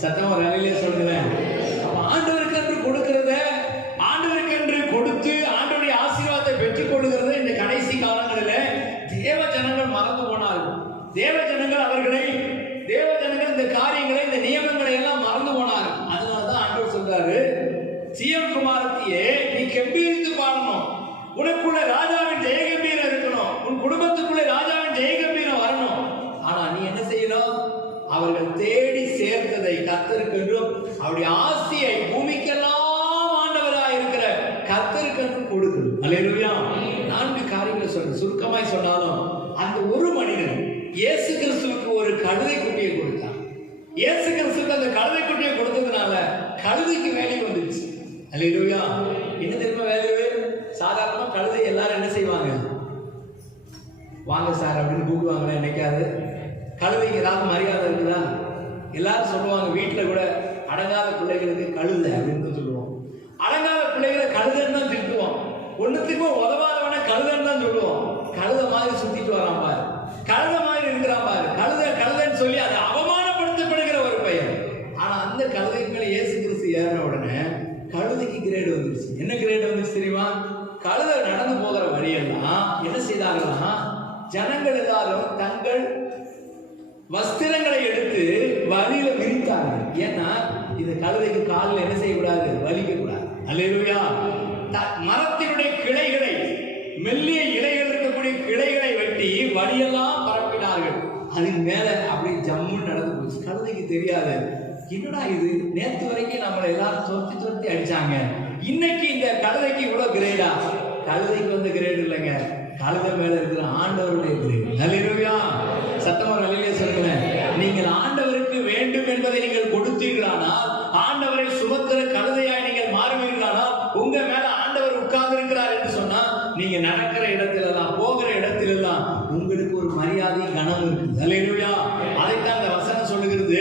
சத்தமா ஒரு அல்லேலூயா சொல்லுங்களேன். ஆண்டவருக்கு என்று கொடுக்கிறத, ஆண்டவருக்கு என்று கொடுத்து ஆண்டவருடைய ஆசீர்வாதத்தை பெற்றுக் கொள்கிறத இந்த கடைசி காலங்களில் தேவ ஜனங்கள் மறந்து போனார்கள். தேவ ஜனங்கள் இந்த காரியங்களை, இந்த நியமங்களை எல்லாம் மறந்து போனார்கள். அதனாலதான் ஆண்டவர் சொல்றாரு, சீயோன் குமாரத்தியே, நீ கம்பீரித்து பாடணும், உனக்குள்ள ராஜாவின் ஜெயகம்பீரம் இருக்கணும், உன் குடும்பத்துக்குள்ள ராஜாவின் ஜெயகம்பீரம் வரணும். ஆனா நீ என்ன செய்யணும்? அவர்கள் தேடி சேர்த்ததை கர்த்தருக்கென்றும் அவருடைய ஆஸ்தியை பூமிக்கெல்லாம் ஆண்டவராய் இருக்கிற கர்த்தருக்கென்றும் கொடுக்கணும். அல்லேலூயா. 4 காரியங்களை சொல்ற, சுருக்கமாய் சொன்னாலும், அந்த ஒரு மனிதன் இயேசு கிறிஸ்துவுக்கு ஒரு கழுதை குட்டியை கொடுத்தான். இயேசு கிறிஸ்துவுக்கு அந்த கழுதை குட்டியை கொடுத்ததுனால கழுதைக்கு வேலை வந்துடுச்சு. அல்லேலூயா. என்ன தெரியுமா வேல்யூ? சாதாரணமா கழுதை எல்லாரும் என்ன செய்வாங்க? வாங்க சார் அப்படின்னு கூப்பிடுவாங்களா? என்னைக்காவது கழுதைக்கு ஏதாவது மரியாதை இருக்குதா? எல்லாரும் சொல்லுவாங்க, வீட்டுல கூட அடங்காத பிள்ளைகளுக்கு கழுதை அப்படின்னு சொல்லுவோம். அடங்காத பிள்ளைகளை கழுதைன்னு தான் திட்டுவோம். ஒண்ணுத்துக்கும் உதவாதவன கழுதைன்னு தான் சொல்லுவோம். கழுதை மாதிரி சுத்திட்டு வரான் பாரு, கழுதை மாதிரி இருக்கிறான் பாரு, கழுதைன்னு சொல்லி அதை அவமானப்படுத்தப்படுகிற ஒரு பெயர். ஆனா அந்த கழுதைக்கு மேல இயேசு கிறிஸ்து ஏறின உடனே கழுதைக்கு கிரேடு வந்துருச்சு. என்ன கிரேடு வந்துருச்சு தெரியுமா? கழுதை நடந்து போகிற வழியெல்லாம் என்ன செய்தாங்கன்னா, ஜனங்கள் எல்லாரும் தங்கள் வஸ்திரங்களை எடுத்து வழியில விரித்தார்கள். ஏன்னா இந்த கழுதைக்கு காலில் என்ன செய்யக்கூடாது? வலிக்க கூடாது. அல்லேலூயா. மரத்தினுடைய கிளைகளை, மெல்லிய இலைகள் இருக்கக்கூடிய கிளைகளை வெட்டி வழியெல்லாம் பரப்பினார்கள். அதன் மேல அப்படி ஜம்முன்னு நடந்து போச்சு. கழுதைக்கு தெரியாது, என்னடா இது, நேற்று வரைக்கும் நம்மளை எல்லாரும் துரத்தி துரத்தி அடிச்சாங்க, இன்னைக்கு இந்த கழுதைக்கு இவ்வளவு கிரேடா? கழுதைக்கு வந்து கிரேடு இல்லைங்க, கழுதை மேல இருக்கிற ஆண்டவருடைய கிரேடு. அல்லேலூயா. சத்தமா அல்லேலூயா சொல்லுங்க. நீங்கள் ஆண்டவருக்கு வேண்டும் என்பதை நீங்கள் கொடுத்தீர்களானால், ஆண்டவரை சுமக்கிற கழுதையாய் நீங்கள் மாறுவீர்களானால், உங்க மேல ஆண்டவர் உட்கார்ந்து இருக்கிறார் என்று சொன்னா, நீங்க நடக்கிற இடத்திலெல்லாம், போகிற இடத்திலெல்லாம் உங்களுக்கு ஒரு மரியாதை, கனம் இருக்குது. அல்லேலூயா. அதைத்தான் அந்த வசனம் சொல்லுகிறது.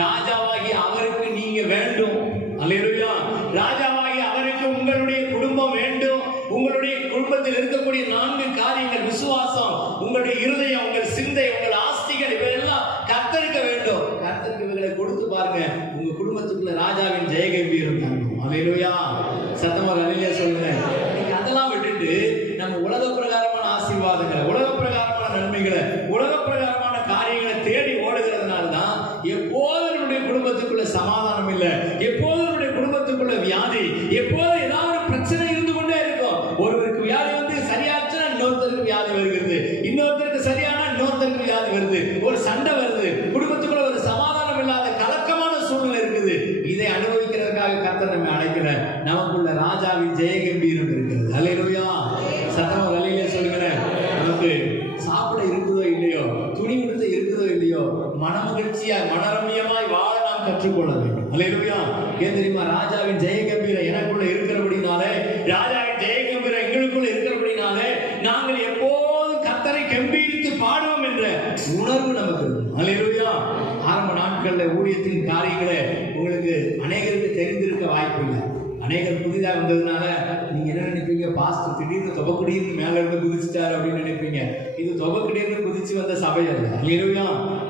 ராஜாவாகி அவருக்கு நீங்க வேண்டும். அல்லேலூயா. ராஜாவாகி அவருக்கு உங்களுடைய குடும்பம் வேண்டும். உங்களுடைய குடும்பத்தில் இருக்கக்கூடிய 4 காரியங்கள்: விசுவாசம், உங்களுடைய இருதயம், உங்கள் சிந்தை, உங்கள் ஆஸ்திகள், இவையெல்லாம் கர்த்தருக்கு வேண்டும். கர்த்தருக்கு இவைகளை கொடுத்து பாருங்க, உங்க குடும்பத்துக்குள்ள ராஜாவின் ஜெயகம்பீரம் தங்கும். அல்லேலூயா. சத்தமா அல்லேலூயா சொல்லுங்க. நீங்க அதெல்லாம் விட்டுட்டு நம்ம உலக பிரகாரமான ஆசீர்வாதங்களை, உலக பிரகாரமான நன்மைகளை, உலக பிரகாரமான காரியங்களை தேடி ஓடுகிறதுனால தான் எப்போது நம்முடைய குடும்பத்துக்குள்ள சமாதானம் இல்லை, எப்போது நம்முடைய குடும்பத்துக்குள்ள வியாதி, எப்போது ஏதாவது ஒரு பிரச்சனை இருந்து கொண்டே இருக்கும். ஒருவருக்கு வியாதி வந்து சரியாச்சுன்னா இன்னொருத்தருக்கு வியாதி வருகிறது, இன்னொருத்தருக்கு சரியான இன்னொருத்தருக்கு வியாதி வருது, ஒரு சண்டை வருது, குடும்பத்துக்குள்ள ஒரு சமாதானம் இல்லாத கலக்கமான சூழ்நிலை இருக்குது. இதை அனுபவிக்கிறதுக்காக கர்த்தர் நம்மை அழைக்கிறார். நமக்குள்ள ராஜாவின் ஜெயகம்பீரம் இருக்கிறது. அல்லேலூயா. சத்தமா அல்லேலூயா சொல்லுகிறேன். நமக்கு சாப்பிட இருக்குதோ இல்லையோ, துணி உடுத்த இருக்குதோ இல்லையோ, மனமகிழ்ச்சியாய் மனரம்யமாய் வாழ நாம் கற்றுக்கொள்ள வேண்டும். அல்லேலூயா. ஏன் தெரியுமா? ராஜாவின் ஜெயகம்பீரம் எனக்குள்ள இருக்கிறபடினாலே, ராஜாவின் ஜெயகம்பீரம் எங்களுக்குள்ள இருக்கிறபடினாலே, நாங்கள் எப்போதும் கர்த்தரை கம்பீரித்து பாடுவோம் என்ற உணர்வு நமக்கு இருக்கும். அல்லேலூயா. ஆரம்ப நாட்கள்ல ஊழியத்தின் காரியங்களை உங்களுக்கு அநேகருக்கு தெரிந்திருக்க வாய்ப்பு இல்லை. அநேகர் புதிதாக வந்ததுனால நீங்க என்ன நினைப்பீங்க? பாஸ்டர் திடீர்னு தொகைக்குடின்னு மேல இருந்து குதிச்சிட்டாரு அப்படின்னு நினைப்பீங்க. இது தொகைக்குடின்னு குதிச்சு வந்த சபை அல்ல. அல்லேலூயா.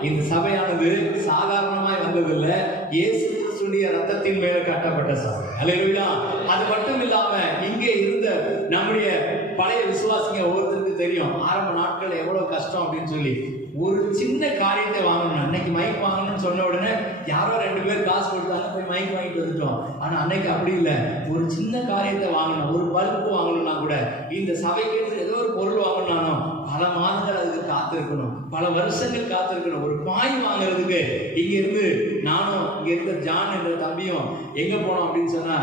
இந்த சபையானது சாதாரணமாய் வந்ததில்லை, இயேசு கிறிஸ்துவின் ரத்தத்தின் மேல கட்டப்பட்ட சபை. அல்லேலூயா. அது மட்டும் இல்லாம இங்கே இருந்த நம்முடைய பழைய விசுவாசிங்க ஒவ்வொருத்தருக்கு தெரியும் ஆரம்ப நாட்கள் எவ்வளவு கஷ்டம் அப்படின்னு சொல்லி. ஒரு சின்ன காரியத்தை வாங்கணும், அன்னைக்கு மைக் வாங்கணும்னு சொன்ன உடனே யாரோ 2 பேர் காசு கொடுத்தாங்க, போய் மைக் வாங்கிட்டு வந்துட்டோம். ஆனா அன்னைக்கு அப்படி இல்லை. ஒரு சின்ன காரியத்தை வாங்கணும், ஒரு பல்பு வாங்கணும்னா கூட, இந்த சபைக்கு ஏதோ ஒரு பொருள் வாங்கணும்னாலும் பல மாதங்கள் அதுக்கு காத்திருக்கணும், பல வருஷங்கள் காத்திருக்கணும். ஒரு பாய் வாங்குறதுக்கு இங்க இருந்து நானும் இங்க இருக்க ஜான் என்ற தம்பியும் எங்க போனோம் அப்படின்னு சொன்னா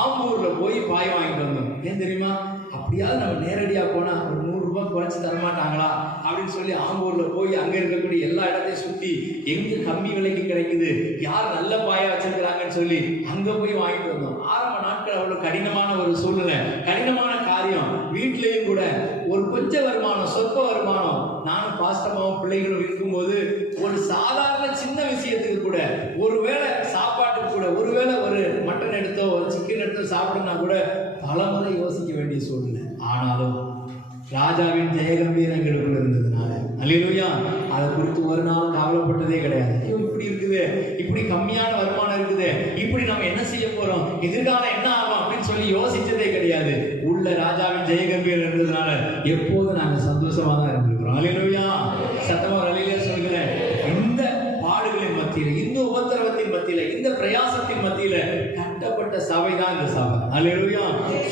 ஆம்பூர்ல போய் பாய் வாங்கிட்டு வந்தோம். ஏன் தெரியுமா? அப்படியாவது நம்ம நேரடியா போனா ஒரு 100 ரூபாய் குறைச்சி தரமாட்டாங்களா அப்படின்னு சொல்லி ஆம்பூர்ல போய் அங்க இருக்கக்கூடிய எல்லா இடத்தையும் சுத்தி எங்க கம்மி விலைக்கு கிடைக்குது, யார் நல்ல பாயா வச்சிருக்கிறாங்கன்னு சொல்லி அங்க போய் வாங்கிட்டு வந்தோம். ஆரம்ப நாட்கள் அவ்வளவு கடினமான ஒரு சூழ்நிலை, கடினமான காரியம். வீட்லயும் கூட ஒரு கொஞ்ச வருமானம், சொற்ப வருமானம், நானும் பாஸ்டமாவும் பிள்ளைகளும் இருக்கும்போது ஒரு சாதாரண சின்ன விஷயத்துக்கு கூட, ஒருவேளை சாப்பாட்டுக்கு கூட, ஒருவேளை ஒரு மட்டன் எடுத்தோ ஒரு சிக்கன் எடுத்தோ சாப்பிடுனா கூட பலமுறை யோசிக்க வேண்டிய சூழ்நிலை. ஆனாலும் ராஜாவின் ஜெயகம்பீரங்களுக்குள்ள இருந்ததுனால, அல்லேலூயா, அதை குறித்து ஒரு நாள் கவலைப்பட்டதே கிடையாது. ஐயோ இப்படி இருக்குது, இப்படி கம்மியான வருமானம் இருக்குது, இப்படி நம்ம என்ன செய்ய போறோம், எதிர்காலம் என்ன ஆகும் அப்படின்னு சொல்லி யோசிச்சதே கிடையாது. உள்ள ராஜாவின் ஜெயகம்பீரம் இருந்ததுனால எப்போதும் நாங்க சந்தோஷமா தான் இருந்திருக்கிறோம். அல்லேலூயா. சத்தமா அல்லேலூயா சொல்லுங்களேன். இந்த பாடுகளின் மத்தியில, இந்த உபத்திரவத்தின் மத்தியில, இந்த பிரயாசத்தின் மத்தியில கட்டப்பட்ட சபை தான் இந்த சபை. அல்லேலூயா.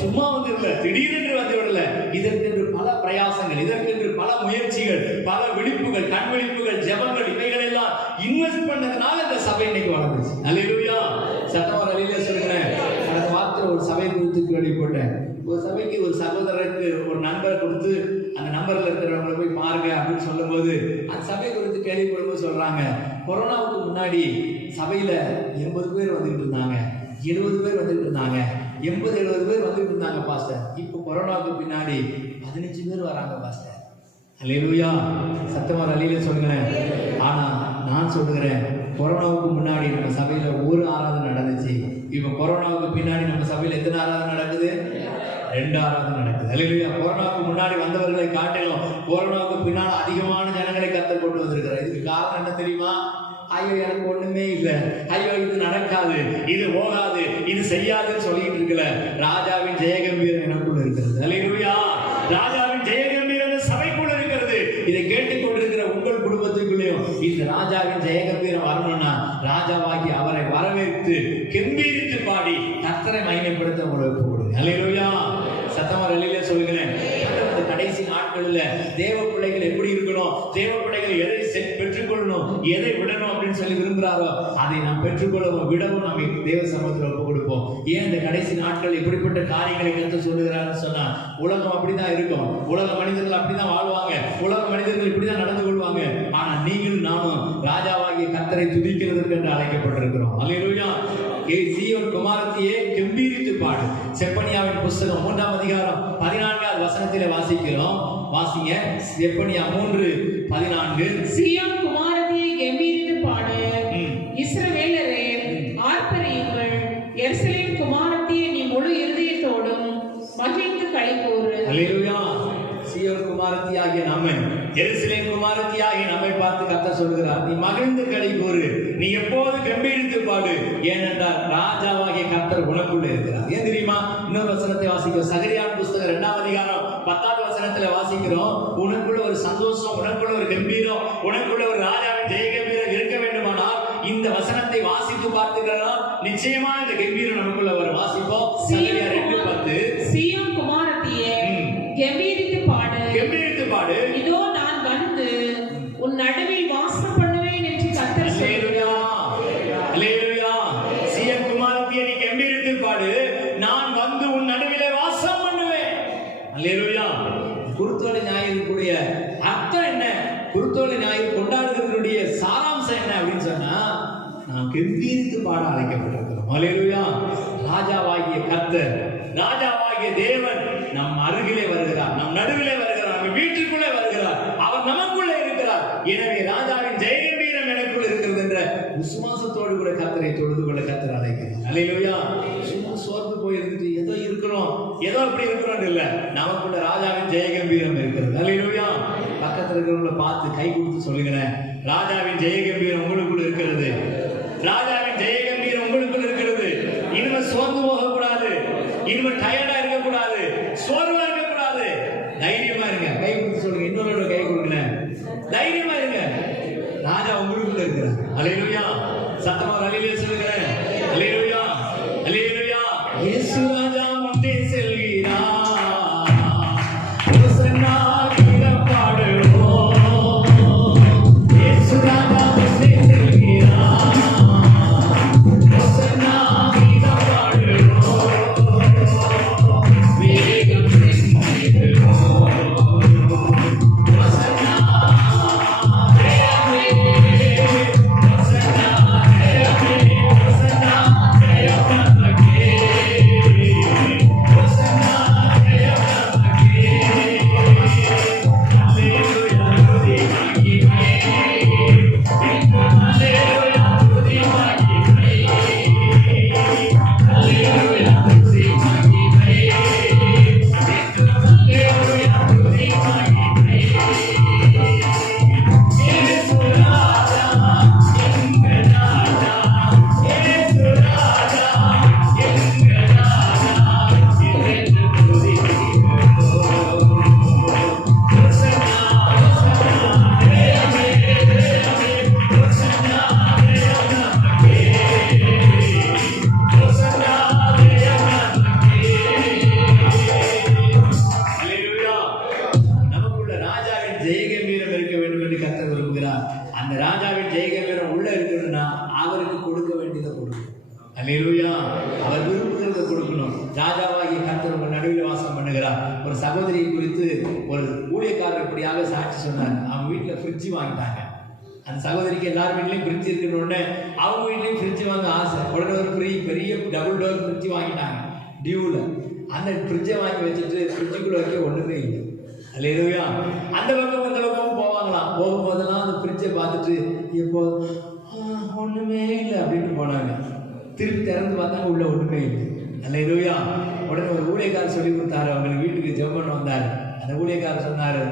சும்மா வந்து இல்ல, திடீரென்று வந்து விடல. இதற்கென்று பல பிரயாசங்கள், இதற்கென்று பல முயற்சிகள், பல விழிப்புகள், கண் விழிப்புகள், ஜெபங்கள், இவைகள் எல்லாம் இன்வெஸ்ட் பண்ணதுனால இந்த சபை இன்னைக்கு வளர்ந்துச்சு. அல்லேலூயா. சத்தமா அல்லேலூயா சொல்லுங்களேன். கடந்த வாரத்தில் ஒரு சபை குறித்து கேள்விப்பட்டேன். ஒரு சபைக்கு ஒரு சகோதரருக்கு ஒரு நண்பரை கொடுத்து அந்த நம்பர்ல இருக்கிறவங்களை போய் பாருங்க அப்படின்னு சொல்லும்போது, அந்த சபை குறித்து கேள்விப்படும்போது சொல்றாங்க, கொரோனாவுக்கு முன்னாடி சபையில 80 பேர் வந்துட்டு இருந்தாங்க, 70 பேர் வந்துட்டு இருந்தாங்க, 80-70 பேர் வந்துட்டு இருந்தாங்க பாஸ்டர். இப்போ கொரோனாவுக்கு பின்னாடி 15 பேர் வராங்க பாஸ்டர். அல்லேலூயா. சத்தமா அல்லேலூயா சொல்லுங்களேன். ஆனா நான் சொல்லுகிறேன், கொரோனாவுக்கு முன்னாடி நம்ம சபையில ஒரு ஆராதனை நடந்துச்சு. இப்போ கொரோனாவுக்கு பின்னாடி நம்ம சபையில எத்தனை ஆராதனை நடக்குது? 2 ஆராதனை நடக்குது. அல்லேலூயா. கொரோனாவுக்கு முன்னாடி வந்தவர்களை காட்டிலும் கொரோனாவுக்கு பின்னால் அதிகமான ஜனங்களை கர்த்தர் கொண்டு வந்திருக்கிறார். இதுக்கு காரணம் என்ன தெரியுமா? ஐயோ எனக்கு ஒண்ணுமே இல்லை, ஐயோ இது நடக்காது, இது போகாது, இது செய்யாதுன்னு சொல்லிட்டு இருக்கல. ராஜாவின் ஜெயகம்பீரம் எனக்குள்ள இருக்கிறது. அல்லேலூயா. ராஜாவின் ஜெயகம்பீரம் சபைக்குள்ள இருக்கிறது. இதை கேட்டுக்கொண்டிருக்கிற உங்கள் குடும்பத்துக்குள்ளேயும் இந்த ராஜாவின் ஜெயகம்பீரம் வரணும்னா, ராஜாவாகி அவரை வரவேற்று கெம்பீரித்து பாடி கர்த்தரை விரும்புகிறாரோ அதை நாம் பெற்றுக்கொள்ளவும் விடவும் நம்ம தேவ சமூகத்தில் ஒப்பு கொடுப்போம். ஏன் இந்த கடைசி நாட்கள் இப்படிப்பட்ட காரியங்களை கருத்து சொல்லுகிறாருன்னு சொன்னா, உலகம் அப்படிதான் இருக்கும், உலக மனிதர்கள் அப்படிதான் வாழ்வாங்க, உலக மனிதர்கள் இப்படிதான் நடந்து கொள்வாங்க. ஆனா நீங்கள் நானும் ராஜாவாகிய கர்த்தரை துதிக்கிறதற்கு என்று அழைக்கப்பட்டிருக்கிறோம். அல்லேலூயா. சீயோன் குமாரத்தியே கெம்பீரித்து பாடு. செப்பனியாவின் புஸ்தகம் 3ஆம் அதிகாரம் 14வது வசனத்திலே வாசிக்கிறோம். வாசிங்க. செப்பனியா 3:14. சீயோன் குமாரத்தியை கெம்பீரித்து பாடு. இஸ்ரவேலரே ஆர்ப்பரியுங்கள். எருசலேம் குமாரத்தியை நீ முழு இருதயத்தோடும் மகிழ்ந்து களிகூரு. அல்லேலூயா. சீயோன் குமாரத்தியாகிய நம்மை, எருசலேம் குமாரத்தியாகிய நம்மை பார்த்து கர்த்தர் சொல்கிறார், நீ மகிழ்ந்து களிகூரு, நீ எப்போது கம்பீரித்து பாடு, ஏனென்றால் ராஜாவாகிய கர்த்தர் உனக்குள்ளே இருக்கிறார். ஏன் தெரியுமா? இன்னொரு வசனத்தை வாசிக்கிறோம். சகரியாவின் புஸ்தகம் 2ஆம் அதிகாரம் 10வது வசனத்துல வாசிக்கிறோம், உனக்குள்ள ஒரு சந்தோஷம், உனக்குள்ள ஒரு கம்பீரம், உனக்குள்ள ஒரு ராஜாவின் ஜெய கம்பீரம் இருக்க வேண்டுமானால் இந்த வசனத்தை வாசித்து பார்த்துக்கலாம், நிச்சயமா இந்த கம்பீரம் நமக்குள்ள வரும். வாசிப்போம். சகரியா 2:10. சீயோன் குமாரத்தியே கெம்பீரித்து பாடு. கெம்பீரித்து பாடு. இதோ நான் வந்து உன் நடுவில் வாசம் பண்ணுவேன் என்று கர்த்தர் சொல்கிறார். அல்லேலூயா. சீயோன் குமாரத்தியே நீ கெம்பீரித்து பாடு, நான் வந்து உன் நடுவிலே வாசம் பண்ணுவேன். அல்லேலூயா. குருத்தோலை ஞாயிறுக்குரிய அர்த்தம் என்ன? குருத்தோலை ஞாயிறு கொண்டாடுகிறதுடைய சாராம்சம் என்ன அப்படின்னு சொன்னா, நாம் கெம்பீரித்து பாட அழைக்கப்பட்டிருக்கிறோம். அல்லேலூயா. ராஜாவாகிய கர்த்தர், ராஜாவாகிய தேவன் நம் அருகிலே வருகிறார், நம் நடுவிலே வருகிறார், நம்ம வீட்டுக்குள்ளே வருகிறார், அவர் நமக்குள்ளே இருக்கிறார். எனவே ராஜாவின் ஜெயகம்பீரம் எனக்குள் இருக்கிறது என்ற விசுவாசத்தோடு கூட கர்த்தரை தொழுது கொள்ள கர்த்தர் அழைக்கிறார். அல்லேலூயா. சும்மா சோர்ந்து போயிருந்துட்டு ஏதோ இருக்கிறோம், ஏதோ அப்படி இருக்கிறோம் இல்ல, நமக்குள்ள ராஜாவின் ஜெயகம்பீரம் இருக்கிறது. அல்லேலூயா. பக்கத்துல இருக்கிறவங்கள பார்த்து கை கொடுத்து சொல்லுங்களேன், ராஜாவின் ஜெயகம்பீரம் உங்களுக்குள்ள இருக்கிறது, ராஜாவின் ஜெயகம்பீரம் உங்களுக்குள்ள இருக்கிறது. இனிமே சோர்ந்து போகக்கூடாது, இனிமே டயர்டா இருக்கக்கூடாது, சோர்வா இருக்கக்கூடாது, தைரியமா இருங்க. கை கொடுத்து சொல்லுங்க, இன்னொரு கை கொடுக்கல, தைரியமா இருங்க, ராஜா உங்களுக்குள்ள இருக்கிறார். அல்லேலூயா. சத்தமா அல்லேலூயா சொல்லுங்க. அல்லேலூயா. அல்லேலூயா. இயேசு ராஜா முன்னே செல்கிறார், ஹோசன்னா கீதம் பாடுவோம். இயேசு ராஜா முன்னே செல்கிறார், ஹோசன்னா கீதம் பாடுவோம். வேகம் சென்றிடுவோம். ஹோசன்னா ஜெயகம்பீரம் இருக்க வேண்டும் என்று கர்த்தர் விரும்புகிறார். அந்த ராஜாவின் ஜெயகம்பீரம் உள்ள இருக்கணும்னா அவருக்கு கொடுக்க வேண்டியதை கொடுக்கணும். அல்லேலூயா. அவர் விரும்புகிறத கொடுக்கணும். ராஜாவாகிய கர்த்தர் உங்கள் நடுவில் வாசம் பண்ணுகிறார். ஒரு சகோதரியை குறித்து ஒரு ஊழியக்காரர் இப்படியாக சாட்சி சொன்னார். அவங்க வீட்டில் ஃப்ரிட்ஜ் வாங்கிட்டாங்க. அந்த சகோதரிக்கு எல்லார் வீட்லையும் ஃப்ரிட்ஜ் இருக்குன்னு உடனே அவங்க வீட்லையும் ஃப்ரிட்ஜ் வாங்க ஆசை. உடனே ஒரு பெரிய டபுள் டோர் ஃப்ரிட்ஜ் வாங்கிட்டாங்க டியூவில். அந்த ஃப்ரிட்ஜை வாங்கி வச்சுட்டு ஃப்ரிட்ஜுக்குள்ள வைக்க ஒன்றுமே இல்லை. அல்லேலூயா. அந்த பக்கம் இந்த பக்கமும் போவாங்களாம். போகும்போதெல்லாம் அந்த ஃப்ரிட்ஜை பார்த்துட்டு இப்போ ஒன்றுமே இல்லை அப்படின்னு போனாங்க. திருப்பி திறந்து பார்த்தாங்க, உள்ள ஒன்றுமே இல்லை. அல்லேலூயா. உடனே ஒரு ஊழியக்காரர் சொல்லி கொடுத்தாரு. அவங்களுக்கு வீட்டுக்கு ஜெபம் பண்ண வந்தார். அந்த ஊழியக்காரர் சொன்னார்,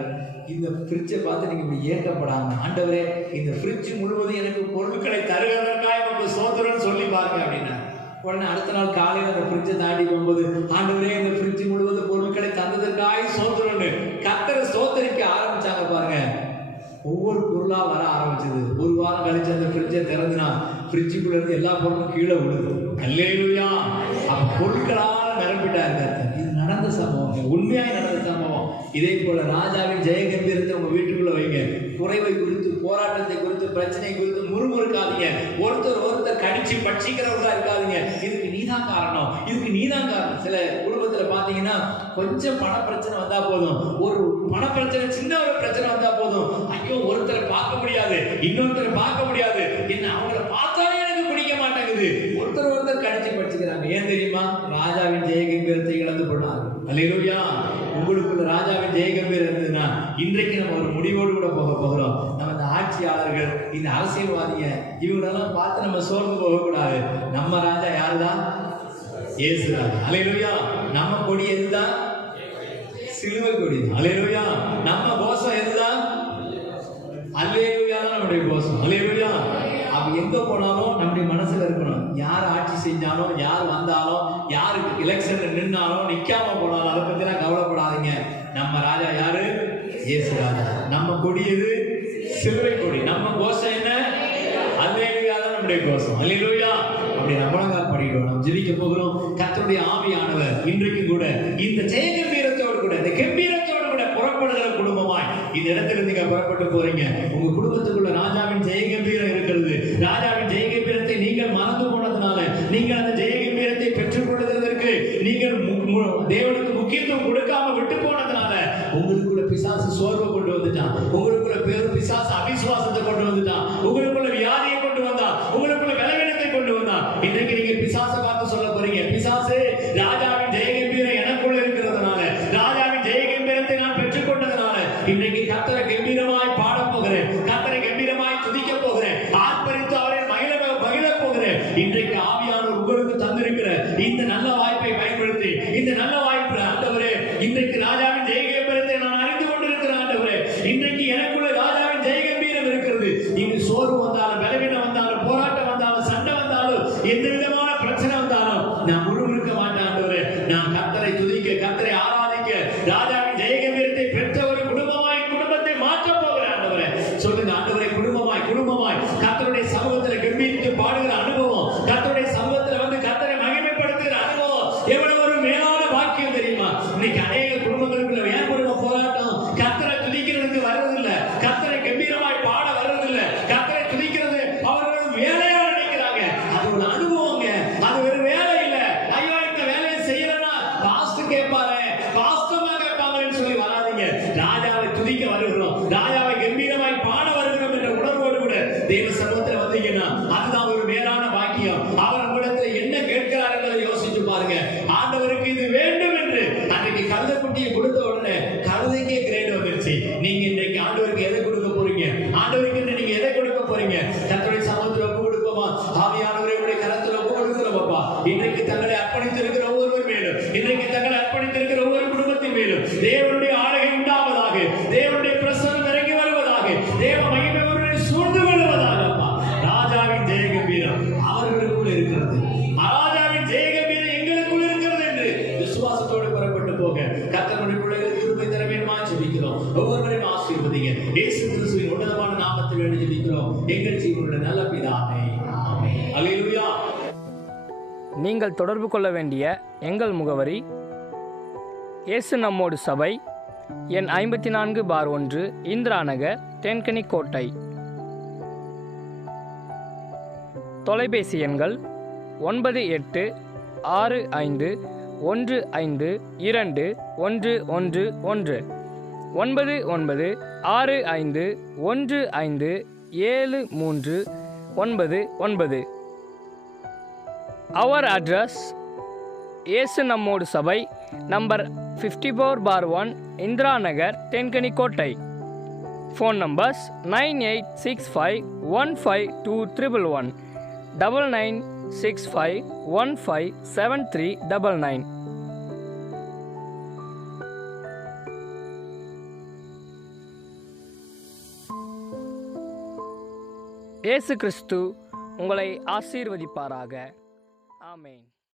இந்த ஃப்ரிட்ஜை பார்த்து நீங்கள் இப்படி ஏற்கப்படாமல், ஆண்டவரே இந்த ஃப்ரிட்ஜ் முழுவதும் எனக்கு பொருட்களை தருவதற்காக நமக்கு சோதரன்னு சொல்லி பாருங்க அப்படின்னா. உடனே அடுத்த நாள் காலையில் அந்த ஃப்ரிட்ஜை தாண்டி போகும்போது, ஆண்டவரே இந்த ஃப்ரிட்ஜ் முழுவதும் பொருட்களை தந்ததற்காக சோதரன்னு கர்த்தரை சோதரிக்க ஆரம்பிச்சாங்க பாருங்க. ஒவ்வொரு பொருளா வர ஆரம்பிச்சது. ஒரு வாரம் கழிச்சு அந்த ஃப்ரிட்ஜை திறந்துனா ஃப்ரிட்ஜுக்குள்ள இருந்து எல்லா பொருளும் கீழே விழுது. அல்லேலூயா. பொருட்களால் நிரம்பிட்டாரு கர்த்தர். இது நடந்த சம்பவம், உண்மையாக நடந்த சம்பவம். இதே போல ராஜாவின் ஜெய கம்பீரத்தை உங்க வீட்டுக்குள்ள வைங்க. குறைவை குறித்து, போராட்டத்தை குறித்து, பிரச்சனை குறித்து முறுமுறுக்காதீங்க. ஒருத்தர் கடிச்சு பட்சிக்கிறவர்களா இருக்காதீங்க. இதுக்கு நீதான் காரணம், இதுக்கு நீதான் காரணம். சில குடும்பத்துல பாத்தீங்கன்னா கொஞ்சம் பண பிரச்சனை வந்தா போதும், ஒரு பண பிரச்சனை, சின்ன ஒரு பிரச்சனை வந்தா போதும், ஐயோ ஒருத்தரை பார்க்க முடியாது, இன்னொருத்தரை பார்க்க முடியாது, என்ன அவங்கள பார்த்தாலே எனக்கு பிடிக்க மாட்டேங்குது, ஒருத்தர் கடிச்சு பட்சிக்கிறாங்க. ஏன் தெரியுமா? ராஜாவின் ஜெய கம்பீரத்தை இழந்து போனாங்க. அல்லேலூயா. உங்களுக்குள்ள ராஜாவின் ஜெய கம்பீரம் இருந்ததுன்னா இன்றைக்கு நம்ம ஒரு முடிவோடு கூட போகிறோம். நம்ம இந்த ஆட்சியாளர்கள், இந்த அரசியல்வாதிங்க, இவங்களெல்லாம் பார்த்து நம்ம சோர்ந்து போகக்கூடாது. நம்ம ராஜா யாருதான்? இயேசு ராஜா. அல்லேலூயா. நம்ம கொடி எதுதான்? சிலுவை கொடி. அல்லேலூயா. நம்ம கோஷம் எதுதான்? அல்லேலூயா தான் நம்முடைய கோஷம். அல்லேலூயா. அப்ப எங்க போனாலும் நம்முடைய மனசுல இருக்கணும், யார் ஆட்சி செஞ்சாலும், யார் வந்தாலும், யாருக்கு எலெக்ஷன்ல நின்னாலும், நிக்காம போனாலும் அதை பத்தி எல்லாம் கவலைப்படாதீங்க. நம்ம ராஜா யாரு? இயேசு ராஜா. நம்ம கொடி எது? சிலுவை கொடி. நம்ம கோஷம் என்ன? அல்லேலூயா தான் நம்முடைய கோஷம். அல்லேலூயா. அப்படி நம்மளங்கால் படிக்கிறோம். நம்ம ஜெபிக்க போகிறோம். கர்த்தருடைய ஆவியானவர் இன்றைக்கு கூட இந்த ஜெய கம்பீரத்தோடு கூட, இந்த கம்பீரத்தோடு கூட புறப்படுகிற குடும்பமாய் இந்த இடத்துல நீங்க புறப்பட்டு போறீங்க. உங்க குடும்பத்துக்குள்ள ராஜாவின் ஜெய கம்பீரம் இருக்கிறது. ராஜாவின் ஜெய கம்பீரத்தை நீங்கள் மறந்து போனதுனால, நீங்கள் அந்த ஜெய கம்பீரத்தை பெற்றுக் கொள்வதற்கு நீங்கள் தேவனுக்கு முக்கியத்துவம் கொடுக்காம விட்டு போனதுனால உங்களுக்குள்ள பிசாசு சோர்வை கொண்டு வந்துட்டான், உங்களுக்குள்ள பிசாசு அவிசுவாசத்தை கொண்டு வந்துட்டான், உங்களுக்குள்ள வியாதியை கொண்டு வந்தான், உங்களுக்குள்ள பலவீனத்தை கொண்டு வந்தான். இன்றைக்கு நீங்க பிசாசை பார்த்து சொல்ல போறீங்க, பிசாசு, ராஜாவின் ஜெய கம்பீரம் எனக்குள்ள இருக்கிறதுனால, ராஜாவின் ஜெய கம்பீரத்தை நான் பெற்றுக்கொண்டதுனால இன்றைக்கு கர்த்தரை கம்பீரமாய் பாட போகிறேன், கர்த்தரை கம்பீரமாய் துதிக்க போகிறேன், ஆர்ப்பரித்து அவரை மகிழ போகிறேன். இன்றைக்கு ஆவியானவர் உங்களுக்கு தந்திருக்கிற இந்த நல்ல வாய்ப்பை பயன்படுத்தி, இந்த நல்ல வாய்ப்பு ஆண்டவரே, இன்றைக்கு ராஜாவின் ஜெய கம்பீரத்தை நான் அறிந்து கொண்டிருக்கிறேன். ஆண்டவரே, இன்றைக்கு எனக்குள்ள ராஜாவின் ஜெய கம்பீரம் இருக்கிறது. இங்கு சோர்வு வந்தாலும், பலவீனம் வந்தாலும், போராட்டம் வந்தாலும், சண்டை வந்தாலும், எந்த விதமான பிரச்சனை வந்தாலும் நான் முழுமுழுக்க மாட்டேன். ஆண்டவரே, நான் கர்த்தரை துதிக்க, கர்த்தரை ஆராதிக்க, ராஜாவின் ஜெய கம்பீரத்தை பெற்ற ஒரு குடும்பத்தை மாற்ற போகிறேன். ஆண்டவரே சொல்லுங்க. ஆண்டவரே, குடும்பமாய் கர்த்தருடைய சமூகத்தில் கம்பீரித்து பாடுகிற அனுபவம், கர்த்தருடைய சமூகத்தில் வந்து கர்த்தரை மகிமைப்படுத்துகிற அனுபவம் எவ்வளவு ஒரு மேலான பாக்கியம் தெரியுமா? இன்னைக்கு அநேக குடும்பங்களுக்குள்ள ஏற்படுற போராட்டம், கர்த்தரை துதிக்கிறதுக்கு வர்றதில்லை, கர்த்தரை கம்பீரமாய் பாட வர்றதில்லை, கர்த்தரை துதிக்கிறது அவர்கள் வேலையா நினைக்கிறாங்க. அது ஒரு அனுபவங்க, அது ஒரு வேலை இல்லை. ஐயோ இந்த வேலையை செய்யறேன்னா பாஸ்ட் கேட்பாரு, பாஸ்டமா கேட்பாங்கன்னு சொல்லி வராதீங்க. ராஜாவை துதிக்க வருகிறோம், ராஜாவை கம்பீரமாய் பாட வருகிறோம் என்ற உணர்வோடு கூட தேவ சமூகத்தில் வந்தீங்கன்னா அதுதான் ஒரு மேலான பாக்கியம். அவர் உங்களிடத்தில் என்ன கேட்கிறார் என்பதை யோசிச்சு பாருங்க. ஆண்டவருக்கு இது வேண்டும் என்று அன்றைக்கு கழுதைக்குட்டியை கொடுத்த உடனே கழுதைக்கே கிரேட் வந்துருச்சு. நீங்க இன்னைக்கு ஆண்டவருக்கு எதை கொடுக்க போறீங்க? ஆண்டவருக்கு நீங்க எதை கொடுக்க போறீங்க? கர்த்தருடைய சமூகத்தில் ஒப்பு கொடுப்போமா? ஆவியானவரை உடைய கரத்தில் ஒப்பு கொடுக்கிறோம் அப்பா. இன்றைக்கு தங்களை அர்ப்பணித்திருக்கிற ஒவ்வொருவர் மேலும், இன்றைக்கு தங்களை அர்ப்பணித்திருக்கிற ஒவ்வொரு குடும்பத்தின் மேலும் தேவனுடைய ஆளுகை உண்டாவதாக, தேவனுடைய பிரசன்னம் இறங்கி வருவதாக, தேவ மகிமை அவர்களை சூழ்ந்து கொள்வதாக. ராஜாவின் ஜெய கம்பீரம் அவர்களுக்குள் இருக்கிறது, ராஜாவின் ஜெய கம்பீரம் எங்களுக்குள் இருக்கிறது என்று விசுவாசத்தோடு புறப்பட்டு போக கர்த்தருடைய பிள்ளைகள் கிருபை தர வேண்டுமா ஜெபிக்கிறோம். ஒவ்வொருவரையும் ஆசீர்வதிங்க. இயேசு கிறிஸ்துவின் உன்னதமான நாமத்தில் வேண்டி ஜெபிக்கிறோம் எங்கள் ஜீவனுடைய நல்ல பிதாவே. ஆமென். அல்லேலூயா. நீங்கள் தொடர்பு கொள்ள வேண்டிய எங்கள் முகவரி: இயேசு நம்மோடு சபை, எண் 54/1, இந்திரா நகர், தென்கனி கோட்டை. தொலைபேசி எண்கள் 9865152111, 9965157399. Our address: இயேசு நம்மோடு சபை, நம்பர் 54/1, இந்திரா நகர், தென்கனி கோட்டை. Phone numbers 9865152311, 9965157399. இயேசு கிறிஸ்து உங்களை ஆசீர்வதிப்பாராக. ஆமென்.